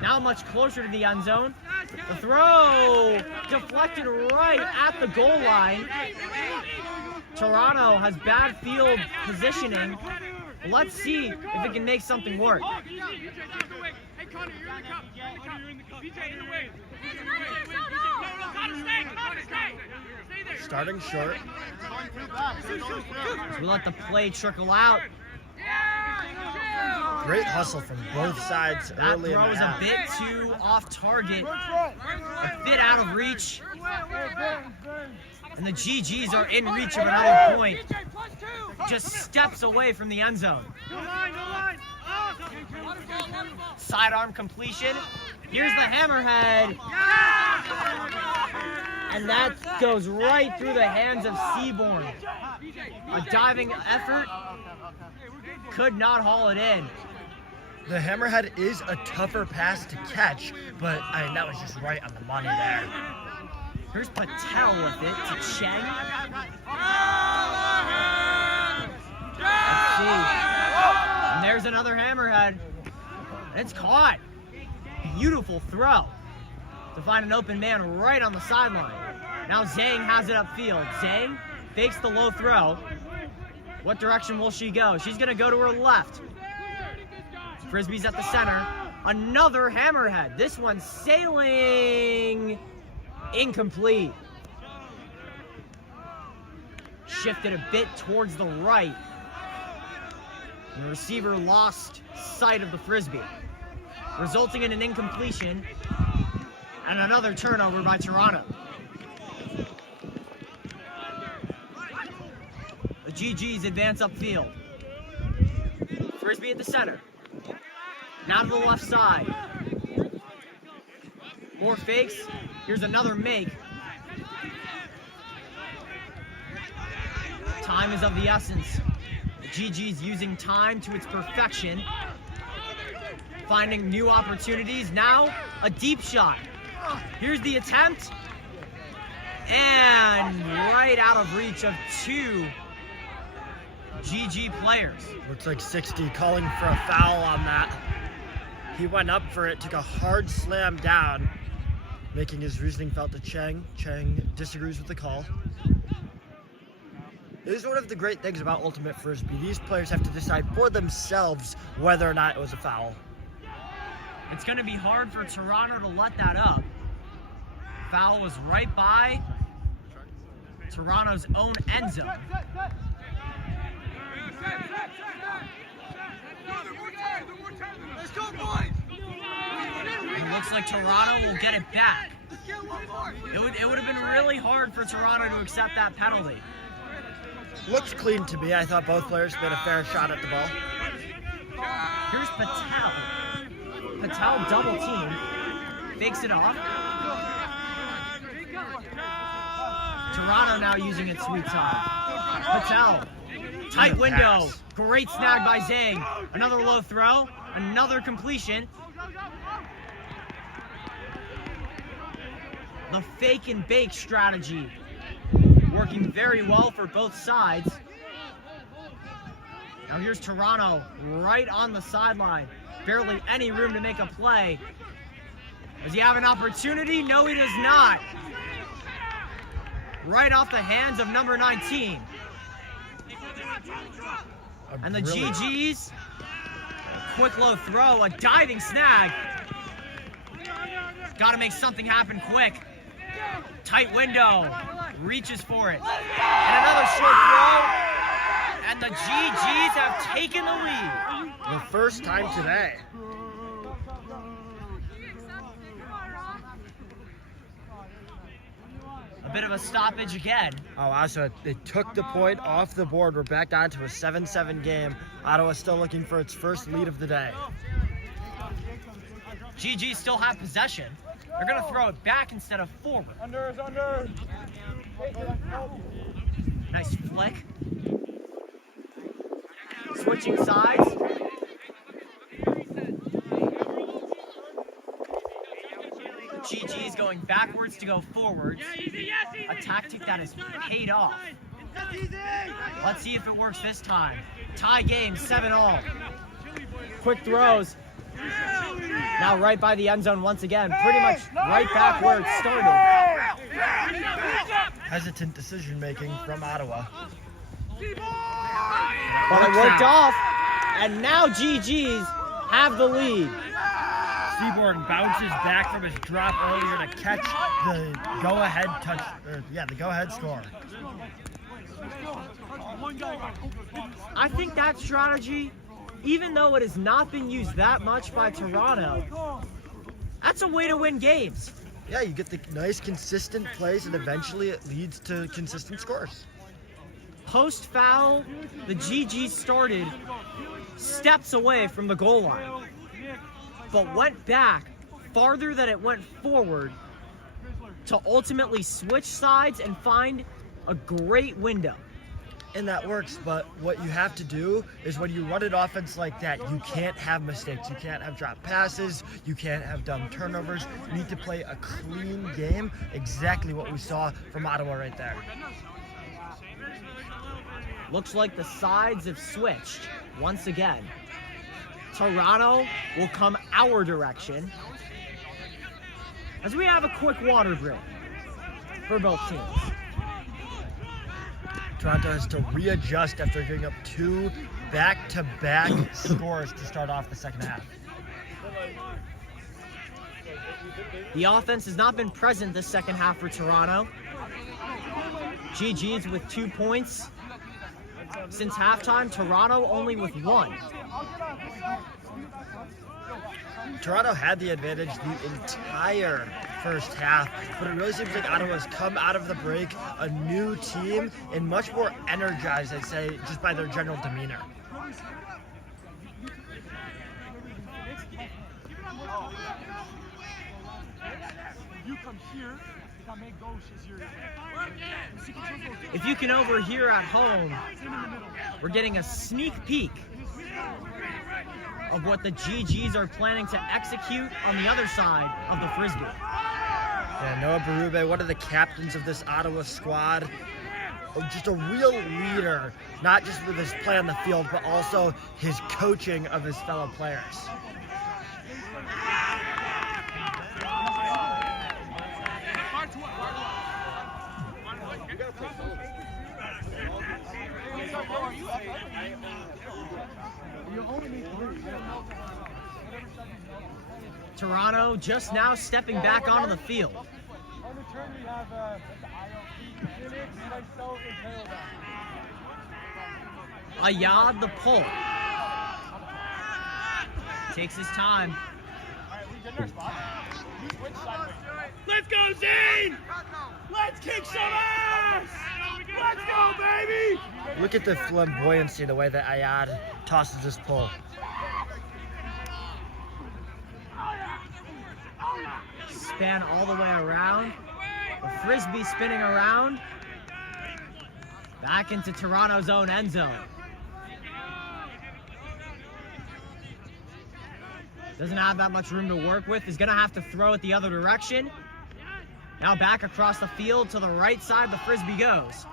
Now much closer to the end zone. The throw deflected right at the goal line. Toronto has bad field positioning. Let's see if it can make something work. Hey, Connor, you're in the cup. You're in the cup. BJ, in the way. No, Connor, stay. Stay there. Starting short. We let the play trickle out. Great hustle from both sides That early in throw the is a half. bit too off target, a bit out of reach. And the GGs are in reach of another point. Just steps away from the end zone. No line. Sidearm completion. Here's the hammerhead. And that goes right through the hands of Seaborn. A diving effort. Could not haul it in. The hammerhead is a tougher pass to catch, but I mean, that was just right on the money there. Here's Patel with it to Cheng. Let's see. And there's another hammerhead. And it's caught. Beautiful throw. to find an open man right on the sideline. Now Zhang has it upfield. Zhang fakes the low throw. What direction will she go? She's gonna go to her left. Frisbee's at the center. Another hammerhead. This one sailing incomplete. Shifted a bit towards the right. And the receiver lost sight of the Frisbee, resulting in an incompletion and another turnover by Toronto. The GGs advance upfield. Frisbee at the center. Now to the left side. More fakes. Here's another make. Time is of the essence. The GG's using time to its perfection. Finding new opportunities. Now, a deep shot. Here's the attempt. And right out of reach of two GG players. Looks like 60 calling for a foul on that. He went up for it, took a hard slam down, making his reasoning felt to Cheng. Cheng disagrees with the call. It is one of the great things about Ultimate Frisbee. These players have to decide for themselves whether or not it was a foul. It's going to be hard for Toronto to let that up. Foul was right by Toronto's own end zone. It looks like Toronto will get it back. It would have been really hard for Toronto to accept that penalty. Looks clean to me. I thought both players made a fair shot at the ball. Here's Patel. Patel double team. Fakes it off. Toronto now using its sweet time. Patel. Tight window. Great snag by Zhang. Another low throw. Another completion. The fake and bake strategy working very well for both sides. Now here's Toronto right on the sideline. Barely any room to make a play. Does he have an opportunity? No, he does not. Right off the hands of number 19. And the GGs, quick low throw, a diving snag. Got to make something happen quick. Tight window, reaches for it. And another short throw, and the GGs have taken the lead. The first time today. A bit of a stoppage again. Oh, wow, so they took the point off the board. We're back down to a 7-7 game. Ottawa still looking for its first lead of the day. GG still have possession. They're going to throw it back instead of forward. Under. Nice flick. Switching sides. GG's going backwards to go forwards. A tactic that has paid off. Let's see if it works this time. Tie game, 7-all. Quick throws. Now right by the end zone once again. Pretty much right back where it started. Hesitant decision making from Ottawa. But it worked off. And now GG's have the lead. Seaborn bounces back from his drop earlier to catch the go-ahead the go-ahead score. I think that strategy, even though it has not been used that much by Toronto, that's a way to win games. Yeah, you get the nice consistent plays and eventually it leads to consistent scores. Post-foul, the GG started steps away from the goal line, but went back farther than it went forward to ultimately switch sides and find a great window. And that works, but what you have to do is when you run an offense like that, you can't have mistakes. You can't have drop passes. You can't have dumb turnovers. You need to play a clean game, exactly what we saw from Ottawa right there. Looks like the sides have switched once again. Toronto will come our direction. as we have a quick water break for both teams. Toronto has to readjust after giving up 2 back-to-back scores to start off the second half. The offense has not been present this second half for Toronto. GG's with 2 points since halftime. Toronto only with 1. Toronto had the advantage the entire first half, but it really seems like Ottawa's come out of the break a new team and much more energized, I'd say, just by their general demeanor. If you can overhear at home, we're getting a sneak peek of what the GGs are planning to execute on the other side of the Frisbee. Yeah, Noah Berube, one of the captains of this Ottawa squad, just a real leader, not just with his play on the field, but also his coaching of his fellow players. Toronto just now stepping back onto the field. On the turn, we have Phoenix, myself, and Taylor. Ayad the pull. Takes his time. Let's go, Zane! Let's kick some ass! Let's go, baby! Look at the flamboyancy, the way that Ayad tosses this pull. Span all the way around. The Frisbee spinning around. Back into Toronto's own end zone. Doesn't have that much room to work with. Is going to have to throw it the other direction. Now back across the field to the right side, the Frisbee goes.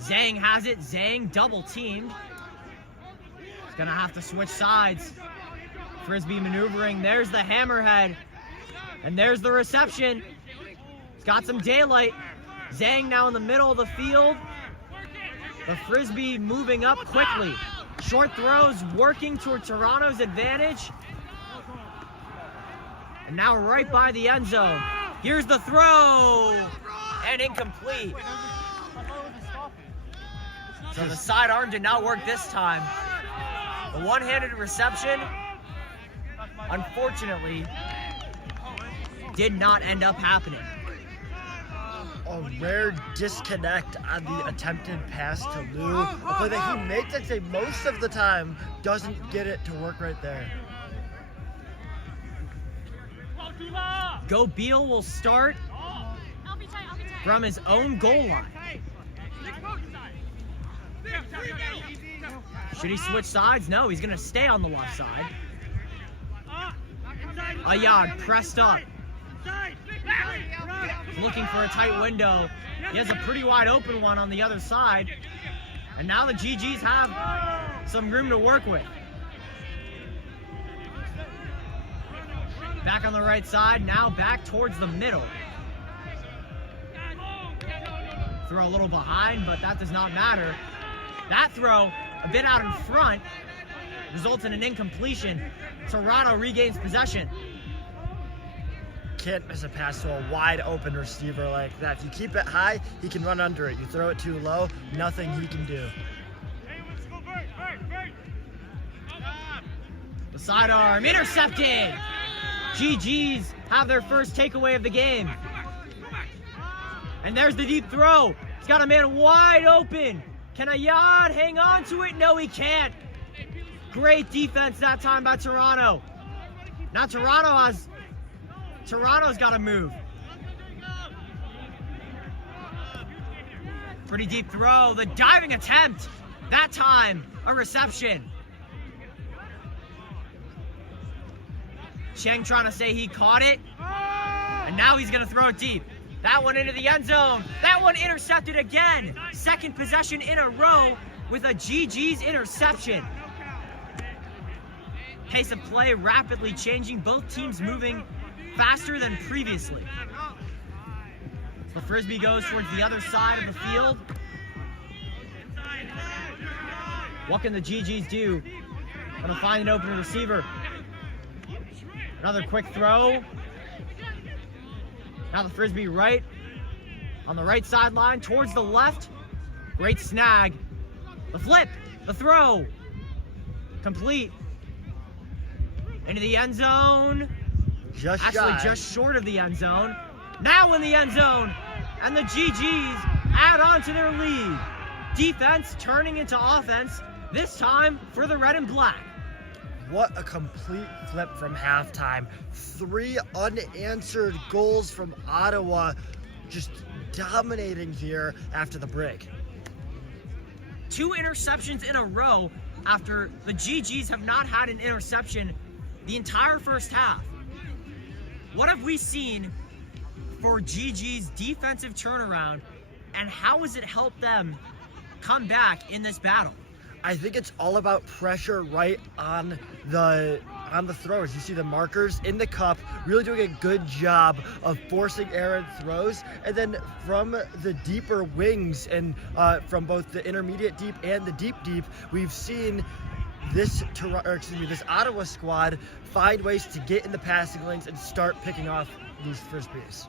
Zhang has it. Zhang double teamed. He's going to have to switch sides. Frisbee maneuvering. There's the hammerhead. And there's the reception. He's got some daylight. Zhang now in the middle of the field. The Frisbee moving up quickly. Short throws working toward Toronto's advantage. And now right by the end zone. Here's the throw. And incomplete. So the sidearm did not work this time. The one-handed reception, unfortunately, did not end up happening. A rare disconnect on the attempted pass to Lou. A play that he makes, I'd say, most of the time, doesn't get it to work right there. Go Beal will start from his own goal line. Should he switch sides? No, he's going to stay on the left side. Ayad pressed up. Looking for a tight window. He has a pretty wide open one on the other side. And now the GGs have some room to work with. Back on the right side, now back towards the middle. Throw a little behind, but that does not matter. That throw, a bit out in front, results in an incompletion. Toronto regains possession. Can't miss a pass to a wide open receiver like that. If you keep it high, he can run under it. You throw it too low, nothing he can do. The sidearm intercepted. GGs have their first takeaway of the game. And there's the deep throw. He's got a man wide open. Can Ayad hang on to it? No, he can't. Great defense that time by Toronto. Now Toronto's got to move. Pretty deep throw. The diving attempt. That time, a reception. Cheng trying to say he caught it. And now he's going to throw it deep. That one into the end zone. That one intercepted again. Second possession in a row with a GG's interception. Pace of play rapidly changing. Both teams moving faster than previously. The Frisbee goes towards the other side of the field. What can the GGs do? Gonna find an open receiver. Another quick throw. Now the Frisbee right on the right sideline towards the left. Great snag. The flip, the throw. Complete. Into the end zone. Actually, just short of the end zone. Now in the end zone. And the GGs add on to their lead. Defense turning into offense, this time for the red and black. What a complete flip from halftime. 3 unanswered goals from Ottawa, just dominating here after the break. 2 interceptions in a row after the GGs have not had an interception the entire first half. What have we seen for GG's defensive turnaround, and how has it helped them come back in this battle? I think it's all about pressure right on the throwers. You see the markers in the cup really doing a good job of forcing errant throws, and then from the deeper wings and from both the intermediate deep and the deep, we've seen this Ottawa squad find ways to get in the passing lanes and start picking off these Frisbees.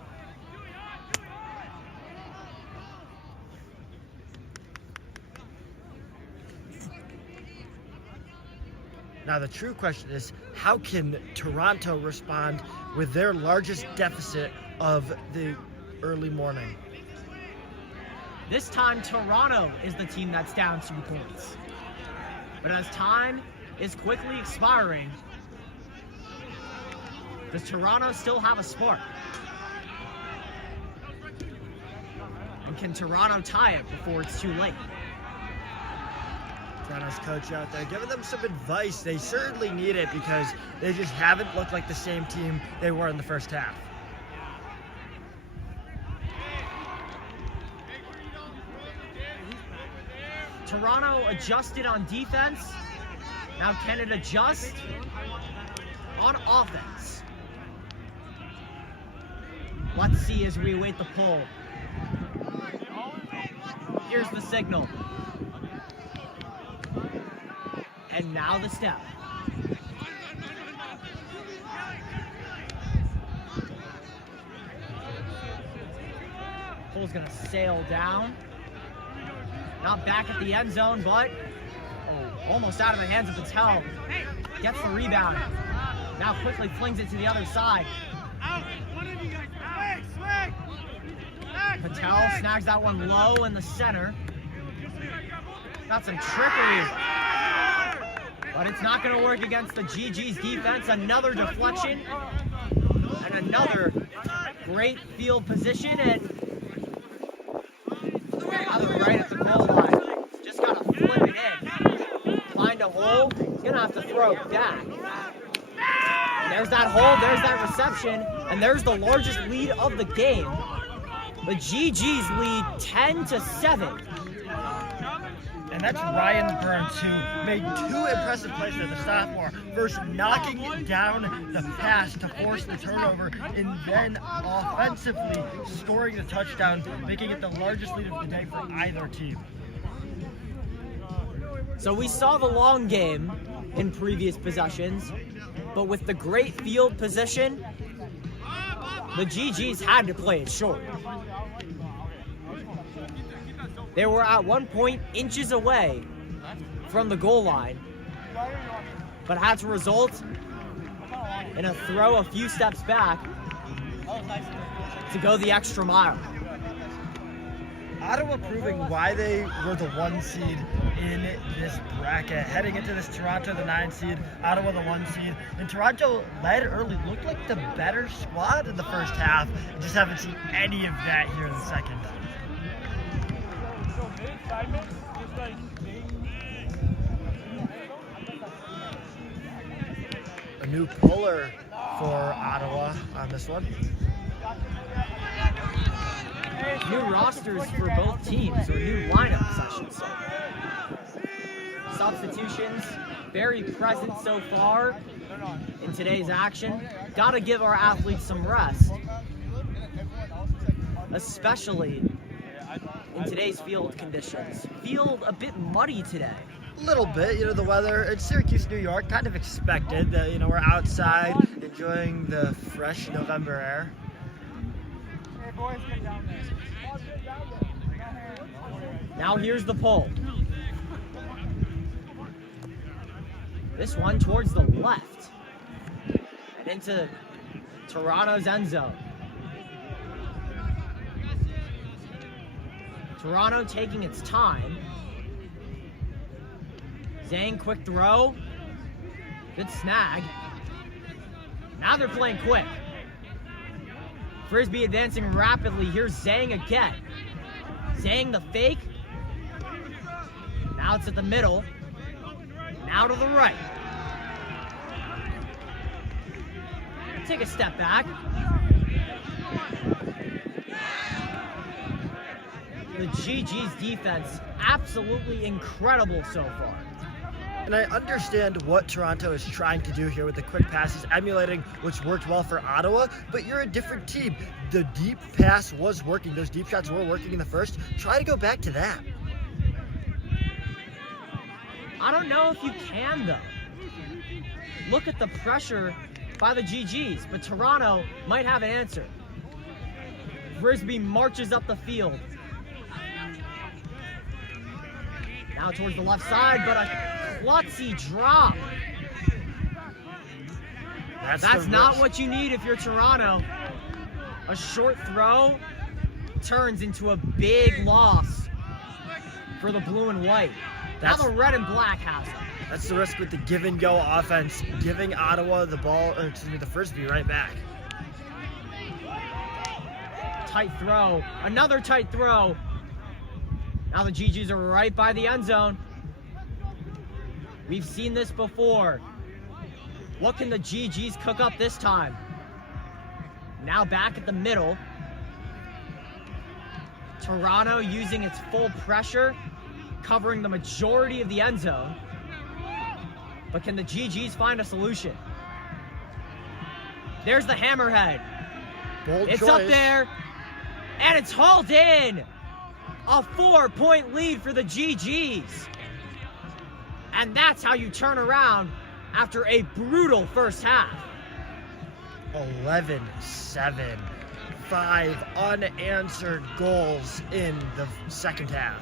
Now the true question is, how can Toronto respond with their largest deficit of the early morning? This time, Toronto is the team that's down 2 points. But as time is quickly expiring, does Toronto still have a spark? And can Toronto tie it before it's too late? Toronto's coach out there giving them some advice. They certainly need it because they just haven't looked like the same team they were in the first half. Toronto adjusted on defense. Now can it adjust on offense? Let's see as we await the poll. Here's the signal. And now the step. Pole's gonna sail down. Not back at the end zone, but almost out of the hands of Patel. Gets the rebound. Now quickly flings it to the other side. Patel snags that one low in the center. Got some trickery. But it's not going to work against the GG's defense. Another deflection. And another great field position. And rather right at the goal line. Just got to flip it in. Find a hole. He's going to have to throw it back. And there's that hole. There's that reception. And there's the largest lead of the game. The GG's lead 10-7. And that's Ryan Burns, who made 2 impressive plays there, the sophomore. First, knocking down the pass to force the turnover, and then offensively scoring the touchdown, making it the largest lead of the day for either team. So we saw the long game in previous possessions, but with the great field position, the GGs had to play it short. They were at one point inches away from the goal line, but had to result in a throw a few steps back to go the extra mile. Ottawa proving why they were the 1 seed in this bracket. Heading into this, Toronto the 9 seed, Ottawa the 1 seed. And Toronto led early, looked like the better squad in the first half. Just haven't seen any of that here in the second. A new puller for Ottawa on this one. New rosters for both teams, or new lineups, I should say. Substitutions, very present so far in today's action. Gotta give our athletes some rest, especially in today's field conditions. Field a bit muddy today. Little bit, the weather in Syracuse, New York, kind of expected that, we're outside enjoying the fresh November air. Hey, boys, get down there. Now here's the pull. This one towards the left and into Toronto's end zone. Toronto taking its time. Zhang, quick throw. Good snag. Now they're playing quick. Frisbee advancing rapidly. Here's Zhang again. Zhang the fake. Now it's at the middle. Now to the right. Take a step back. The GG's defense, absolutely incredible so far. And I understand what Toronto is trying to do here with the quick passes, emulating what's worked well for Ottawa, but you're a different team. The deep pass was working. Those deep shots were working in the first. Try to go back to that. I don't know if you can, though. Look at the pressure by the GGs, but Toronto might have an answer. Frisbee marches up the field. Now towards the left side, but a klutzy drop. That's not what you need if you're Toronto. A short throw turns into a big loss for the blue and white. Now the red and black has it. That's the risk with the give and go offense, giving Ottawa the ball, or excuse me, the Frisbee right back. Tight throw, another tight throw. Now the GGs are right by the end zone. We've seen this before. What can the GGs cook up this time? Now back at the middle. Toronto using its full pressure, covering the majority of the end zone. But can the GGs find a solution? There's the hammerhead. Bold It's choice. up there, and it's hauled in. A 4-point lead for the GGs. And that's how you turn around after a brutal first half. 11-7. 5 unanswered goals in the second half.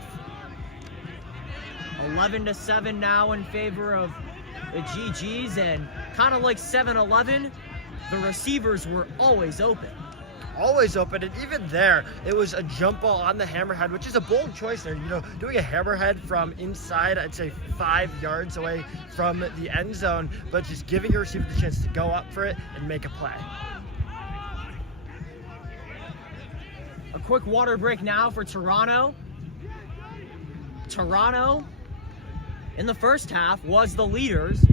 11-7 now in favor of the GGs, and kind of like 7-11, the receivers were always open. Always open, and even there, it was a jump ball on the hammerhead, which is a bold choice there. Doing a hammerhead from inside, I'd say 5 yards away from the end zone, but just giving your receiver the chance to go up for it and make a play. A quick water break now for Toronto. Toronto, in the first half, was the leaders.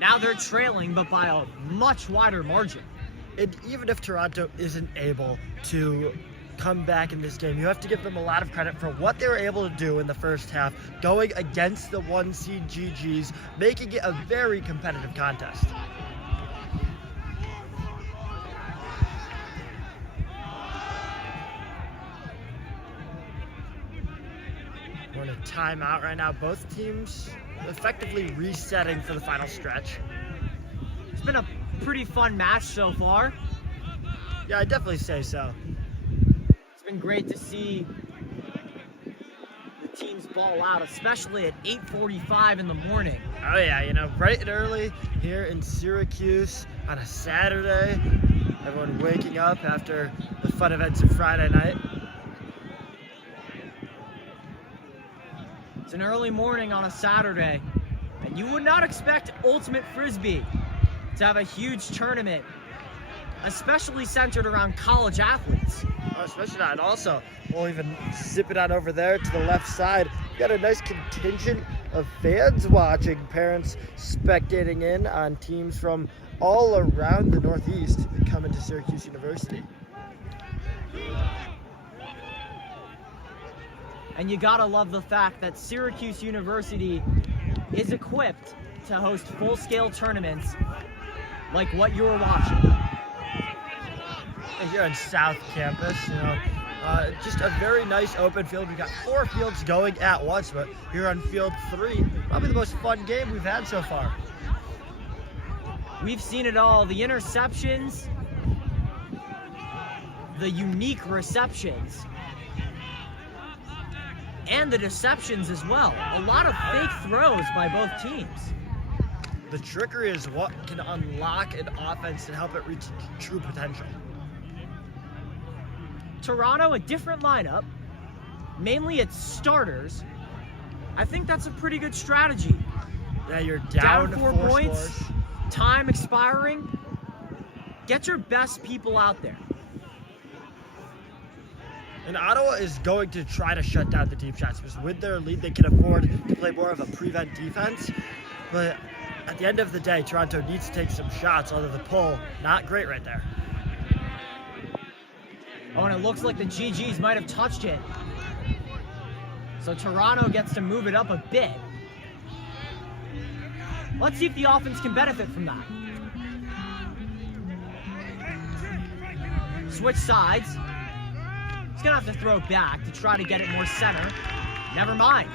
Now they're trailing, but by a much wider margin. And even if Toronto isn't able to come back in this game, you have to give them a lot of credit for what they were able to do in the first half, going against the 1 seed GGs, making it a very competitive contest. We're in a timeout right now. Both teams effectively resetting for the final stretch. It's been a pretty fun match so far. Yeah, I'd definitely say so. It's been great to see the teams ball out, especially at 8:45 in the morning. Oh yeah, bright and early here in Syracuse on a Saturday. Everyone waking up after the fun events of Friday night. It's an early morning on a Saturday, and you would not expect Ultimate Frisbee to have a huge tournament, especially centered around college athletes. Oh, especially that. And also, we'll even zip it on over there to the left side. We've got a nice contingent of fans watching, parents spectating in on teams from all around the Northeast coming to Syracuse University. And you gotta love the fact that Syracuse University is equipped to host full-scale tournaments like what you were watching? Here on South Campus, just a very nice open field. We've got 4 fields going at once, but here on field 3, probably the most fun game we've had so far. We've seen it all. The interceptions, the unique receptions, and the deceptions as well. A lot of fake throws by both teams. The trickery is what can unlock an offense and help it reach true potential. Toronto, a different lineup, mainly its starters. I think that's a pretty good strategy. Yeah, you're down 4 4 points, scores. time expiring. Get your best people out there. And Ottawa is going to try to shut down the deep shots because with their lead, they can afford to play more of a prevent defense. But at the end of the day, Toronto needs to take some shots, although the pull, not great right there. Oh, and it looks like the GGs might have touched it. So Toronto gets to move it up a bit. Let's see if the offense can benefit from that. Switch sides. He's gonna have to throw back to try to get it more center. Never mind.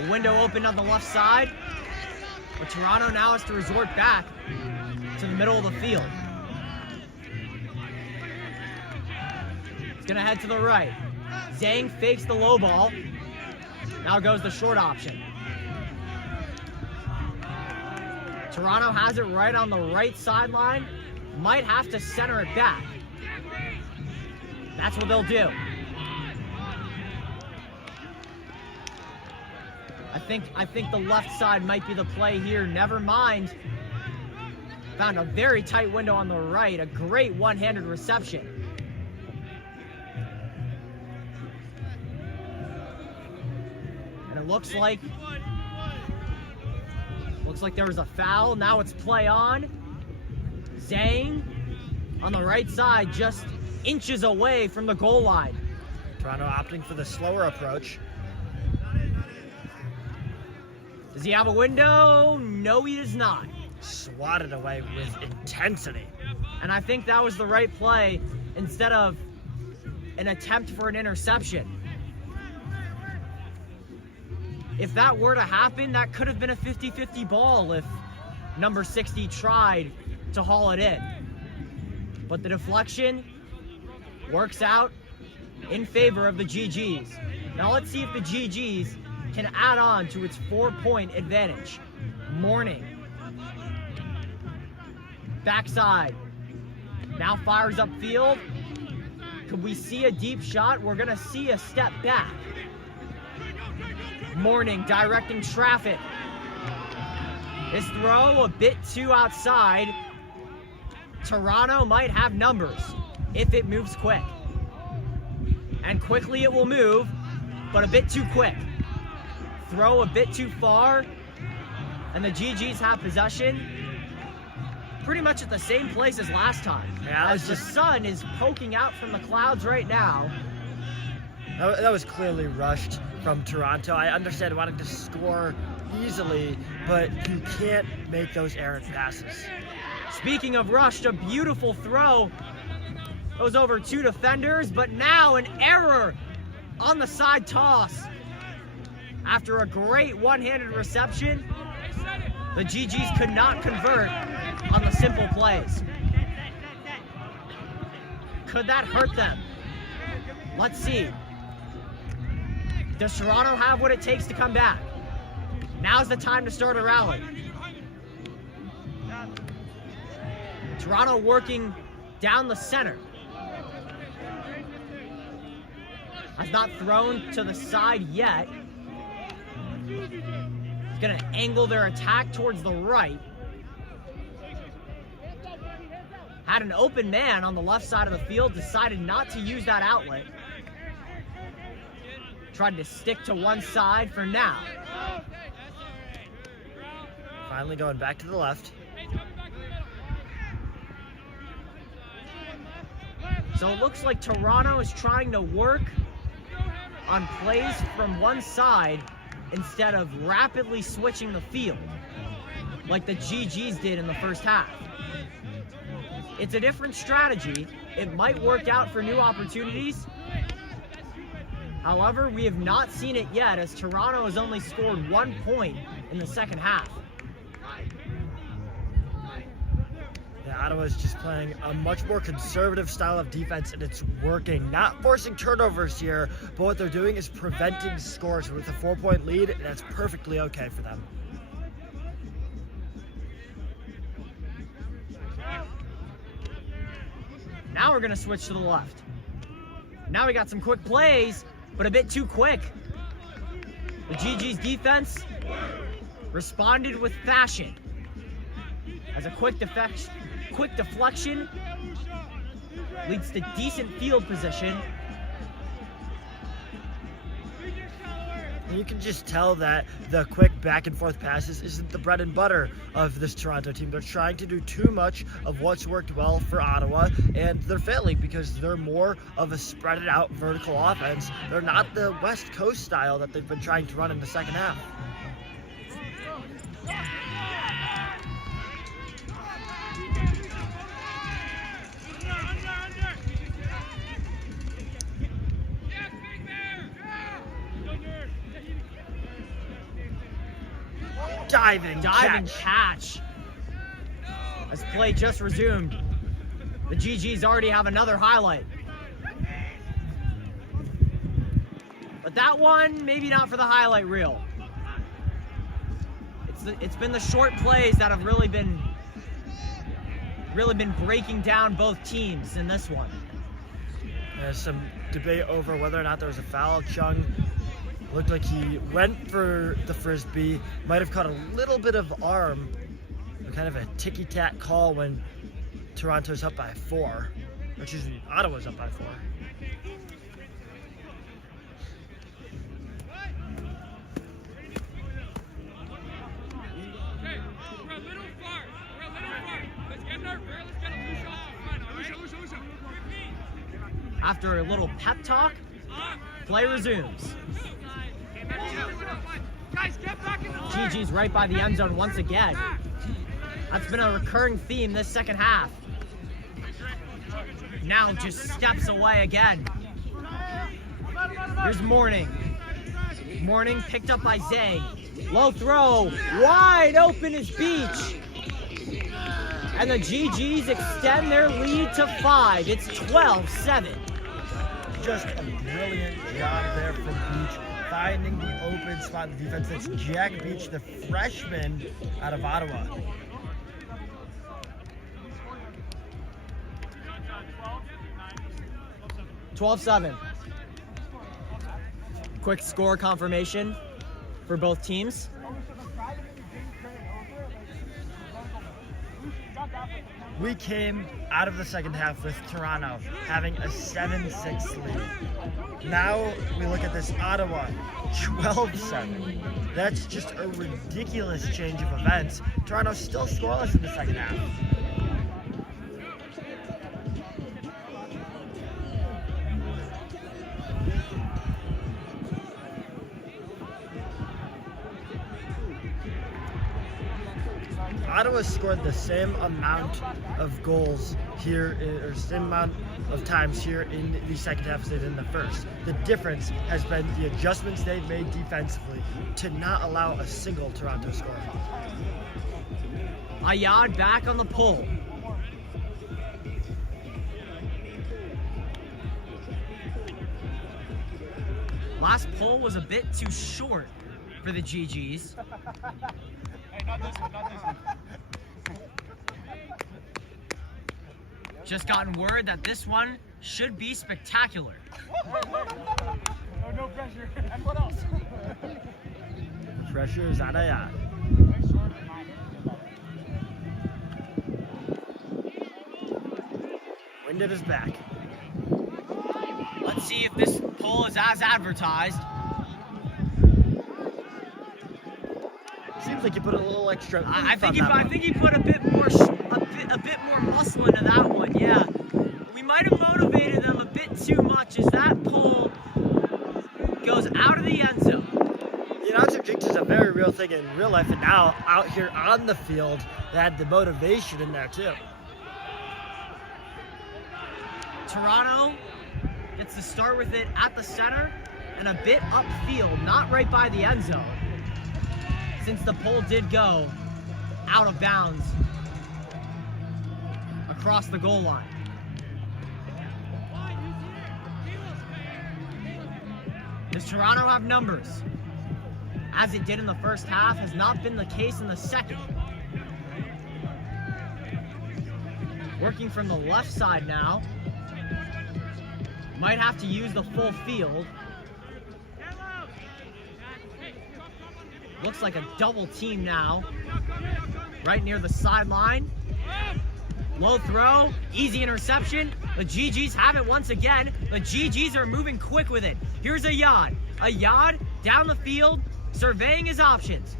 A window opened on the left side, but Toronto now has to resort back to the middle of the field. He's gonna head to the right. Zhang fakes the low ball. Now goes the short option. Toronto has it right on the right sideline. Might have to center it back. That's what they'll do. I think the left side might be the play here. Never mind. Found a very tight window on the right. A great one-handed reception. And it looks like there was a foul. Now it's play on. Zhang on the right side, just inches away from the goal line. Toronto opting for the slower approach. Does he have a window? No, he does not. Swatted away with intensity. And I think that was the right play instead of an attempt for an interception. If that were to happen, that could have been a 50-50 ball if number 60 tried to haul it in. But the deflection works out in favor of the GGs. Now let's see if the GGs can add on to its 4-point advantage. Morning. Backside. Now fires upfield. Could we see a deep shot? We're gonna see a step back. Morning directing traffic. This throw a bit too outside. Toronto might have numbers if it moves quick. And quickly it will move, but a bit too quick. Throw a bit too far, and the GGs have possession pretty much at the same place as last time. Yeah, as the sun is poking out from the clouds right now. That was clearly rushed from Toronto. I understand wanting to score easily, but you can't make those errant passes. Speaking of rushed, a beautiful throw goes over 2 defenders, but now an error on the side toss. After a great one-handed reception, the GGs could not convert on the simple plays. Could that hurt them? Let's see. Does Toronto have what it takes to come back? Now's the time to start a rally. Toronto working down the center. Has not thrown to the side yet. He's gonna angle their attack towards the right. Had an open man on the left side of the field, decided not to use that outlet. Tried to stick to one side for now. Finally going back to the left. So it looks like Toronto is trying to work on plays from one side instead of rapidly switching the field like the GGs did in the first half. It's a different strategy. It might work out for new opportunities. However, we have not seen it yet, as Toronto has only scored 1 point in the second half. Yeah, Ottawa's just playing a much more conservative style of defense, and it's working. Not forcing turnovers here, but what they're doing is preventing scores. With a 4-point lead, and that's perfectly okay for them. Now we're gonna switch to the left. Now we got some quick plays, but a bit too quick. The GG's defense responded with fashion. As a quick deflection leads to decent field position. And you can just tell that the quick back and forth passes isn't the bread and butter of this Toronto team. They're trying to do too much of what's worked well for Ottawa, and they're failing because they're more of a spread it out vertical offense. They're not the West Coast style that they've been trying to run in the second half. Diving catch. As play just resumed, the GGs already have another highlight. But that one, maybe not for the highlight reel. It's been the short plays that have really been breaking down both teams in this one. There's some debate over whether or not there was a foul. Chung looked like he went for the frisbee, might have caught a little bit of arm, kind of a ticky-tack call when Toronto's up by 4, or excuse me, Ottawa's up by 4. After a little pep talk, play resumes. GG's right by the end zone once again. That's been a recurring theme this second half. Now just steps away again. Here's Morning. Morning picked up by Zay. Low throw, wide open is Beach. And the GGs extend their lead to 5. It's 12-7. Just a brilliant job there from Beach, finding the open spot in the defense. That's Jack Beach, the freshman out of Ottawa. $12-7. Quick score confirmation for both teams. We came out of the second half with Toronto having a 7-6 lead. Now we look at this Ottawa 12-7. That's just a ridiculous change of events. Toronto's still scoreless in the second half. Ottawa scored the same amount of goals here, or same amount of times here in the second half as they did in the first. The difference has been the adjustments they've made defensively to not allow a single Toronto score. Ayad back on the pull. Last pull was a bit too short for the GGs. Hey, not this one, not this one. Just gotten word that this one should be spectacular. No pressure. And what else? The pressure is on Ayad. Wind at his back. Let's see if this poll is as advertised. Seems like you put a little extra. I think he put a bit more muscle into that one. Yeah, we might have motivated them a bit too much as that poll goes out of the end zone. announcer jinx is a very real thing in real life, and now out here on the field, they had the motivation in there too. Toronto gets to start with it at the center and a bit upfield, not right by the end zone, since the pole did go out of bounds across the goal line. Does Toronto have numbers? As it did in the first half, has not been the case in the second. Working from the left side now. Might have to use the full field. Looks like a double team now. Right near the sideline. Low throw, easy interception. The GGs have it once again. The GGs are moving quick with it. Here's Ayad. Ayad down the field, surveying his options.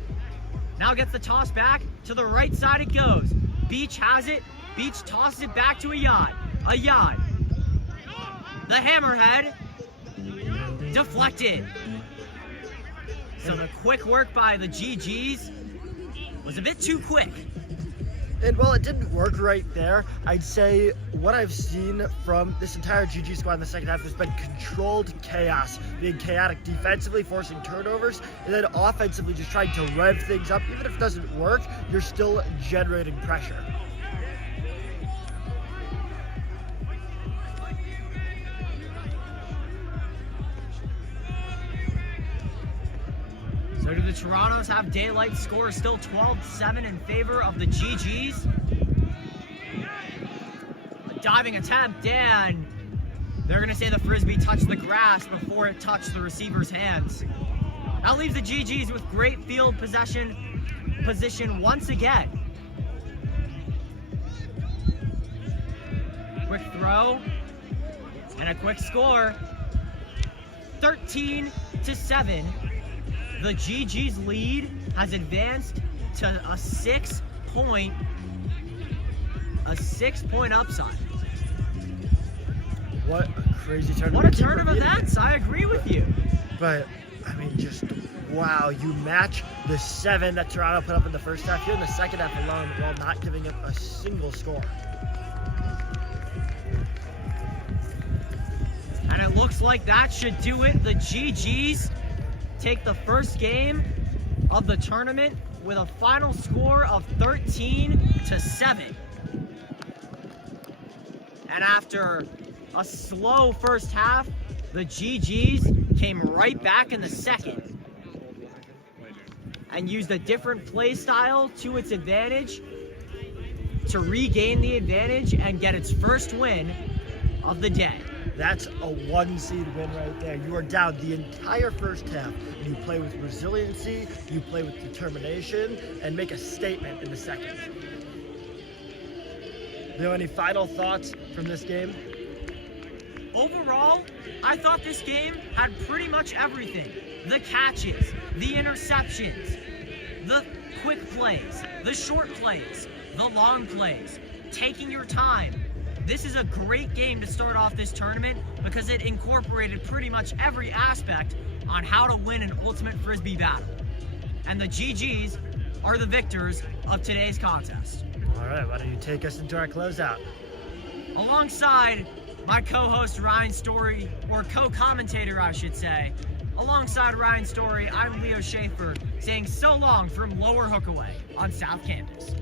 Now gets the toss back. To the right side it goes. Beach has it. Beach tosses it back to Ayad. Ayad. The hammerhead. Deflected. So the quick work by the GGs was a bit too quick. And while it didn't work right there, I'd say what I've seen from this entire GG squad in the second half has been controlled chaos, being chaotic defensively, forcing turnovers, and then offensively just trying to rev things up. Even if it doesn't work, you're still generating pressure. So do the Torontos have daylight? Score still 12-7 in favor of the GGs. A diving attempt, and they're going to say the Frisbee touched the grass before it touched the receiver's hands. That leaves the GGs with great field position once again. Quick throw, and a quick score. 13-7. The GG's lead has advanced to a 6-point upside. What a crazy turn! What a turn of events! I agree with you. But I mean, just wow! You match the 7 that Toronto put up in the first half here in the second half alone, while not giving up a single score. And it looks like that should do it. The GGs take the first game of the tournament with a final score of 13-7. And after a slow first half, the GGs came right back in the second and used a different play style to its advantage to regain the advantage and get its first win of the day. That's a 1-seed win right there. You are down the entire first half, and you play with resiliency, you play with determination, and make a statement in the second. Leo, any final thoughts from this game? Overall, I thought this game had pretty much everything. The catches, the interceptions, the quick plays, the short plays, the long plays, taking your time. This is a great game to start off this tournament because it incorporated pretty much every aspect on how to win an ultimate Frisbee battle. And the GGs are the victors of today's contest. All right, why don't you take us into our closeout? Alongside my co-host Ryan Story, or co-commentator I should say, alongside Ryan Story, I'm Leo Schaefer saying so long from Lower Hookaway on South Campus.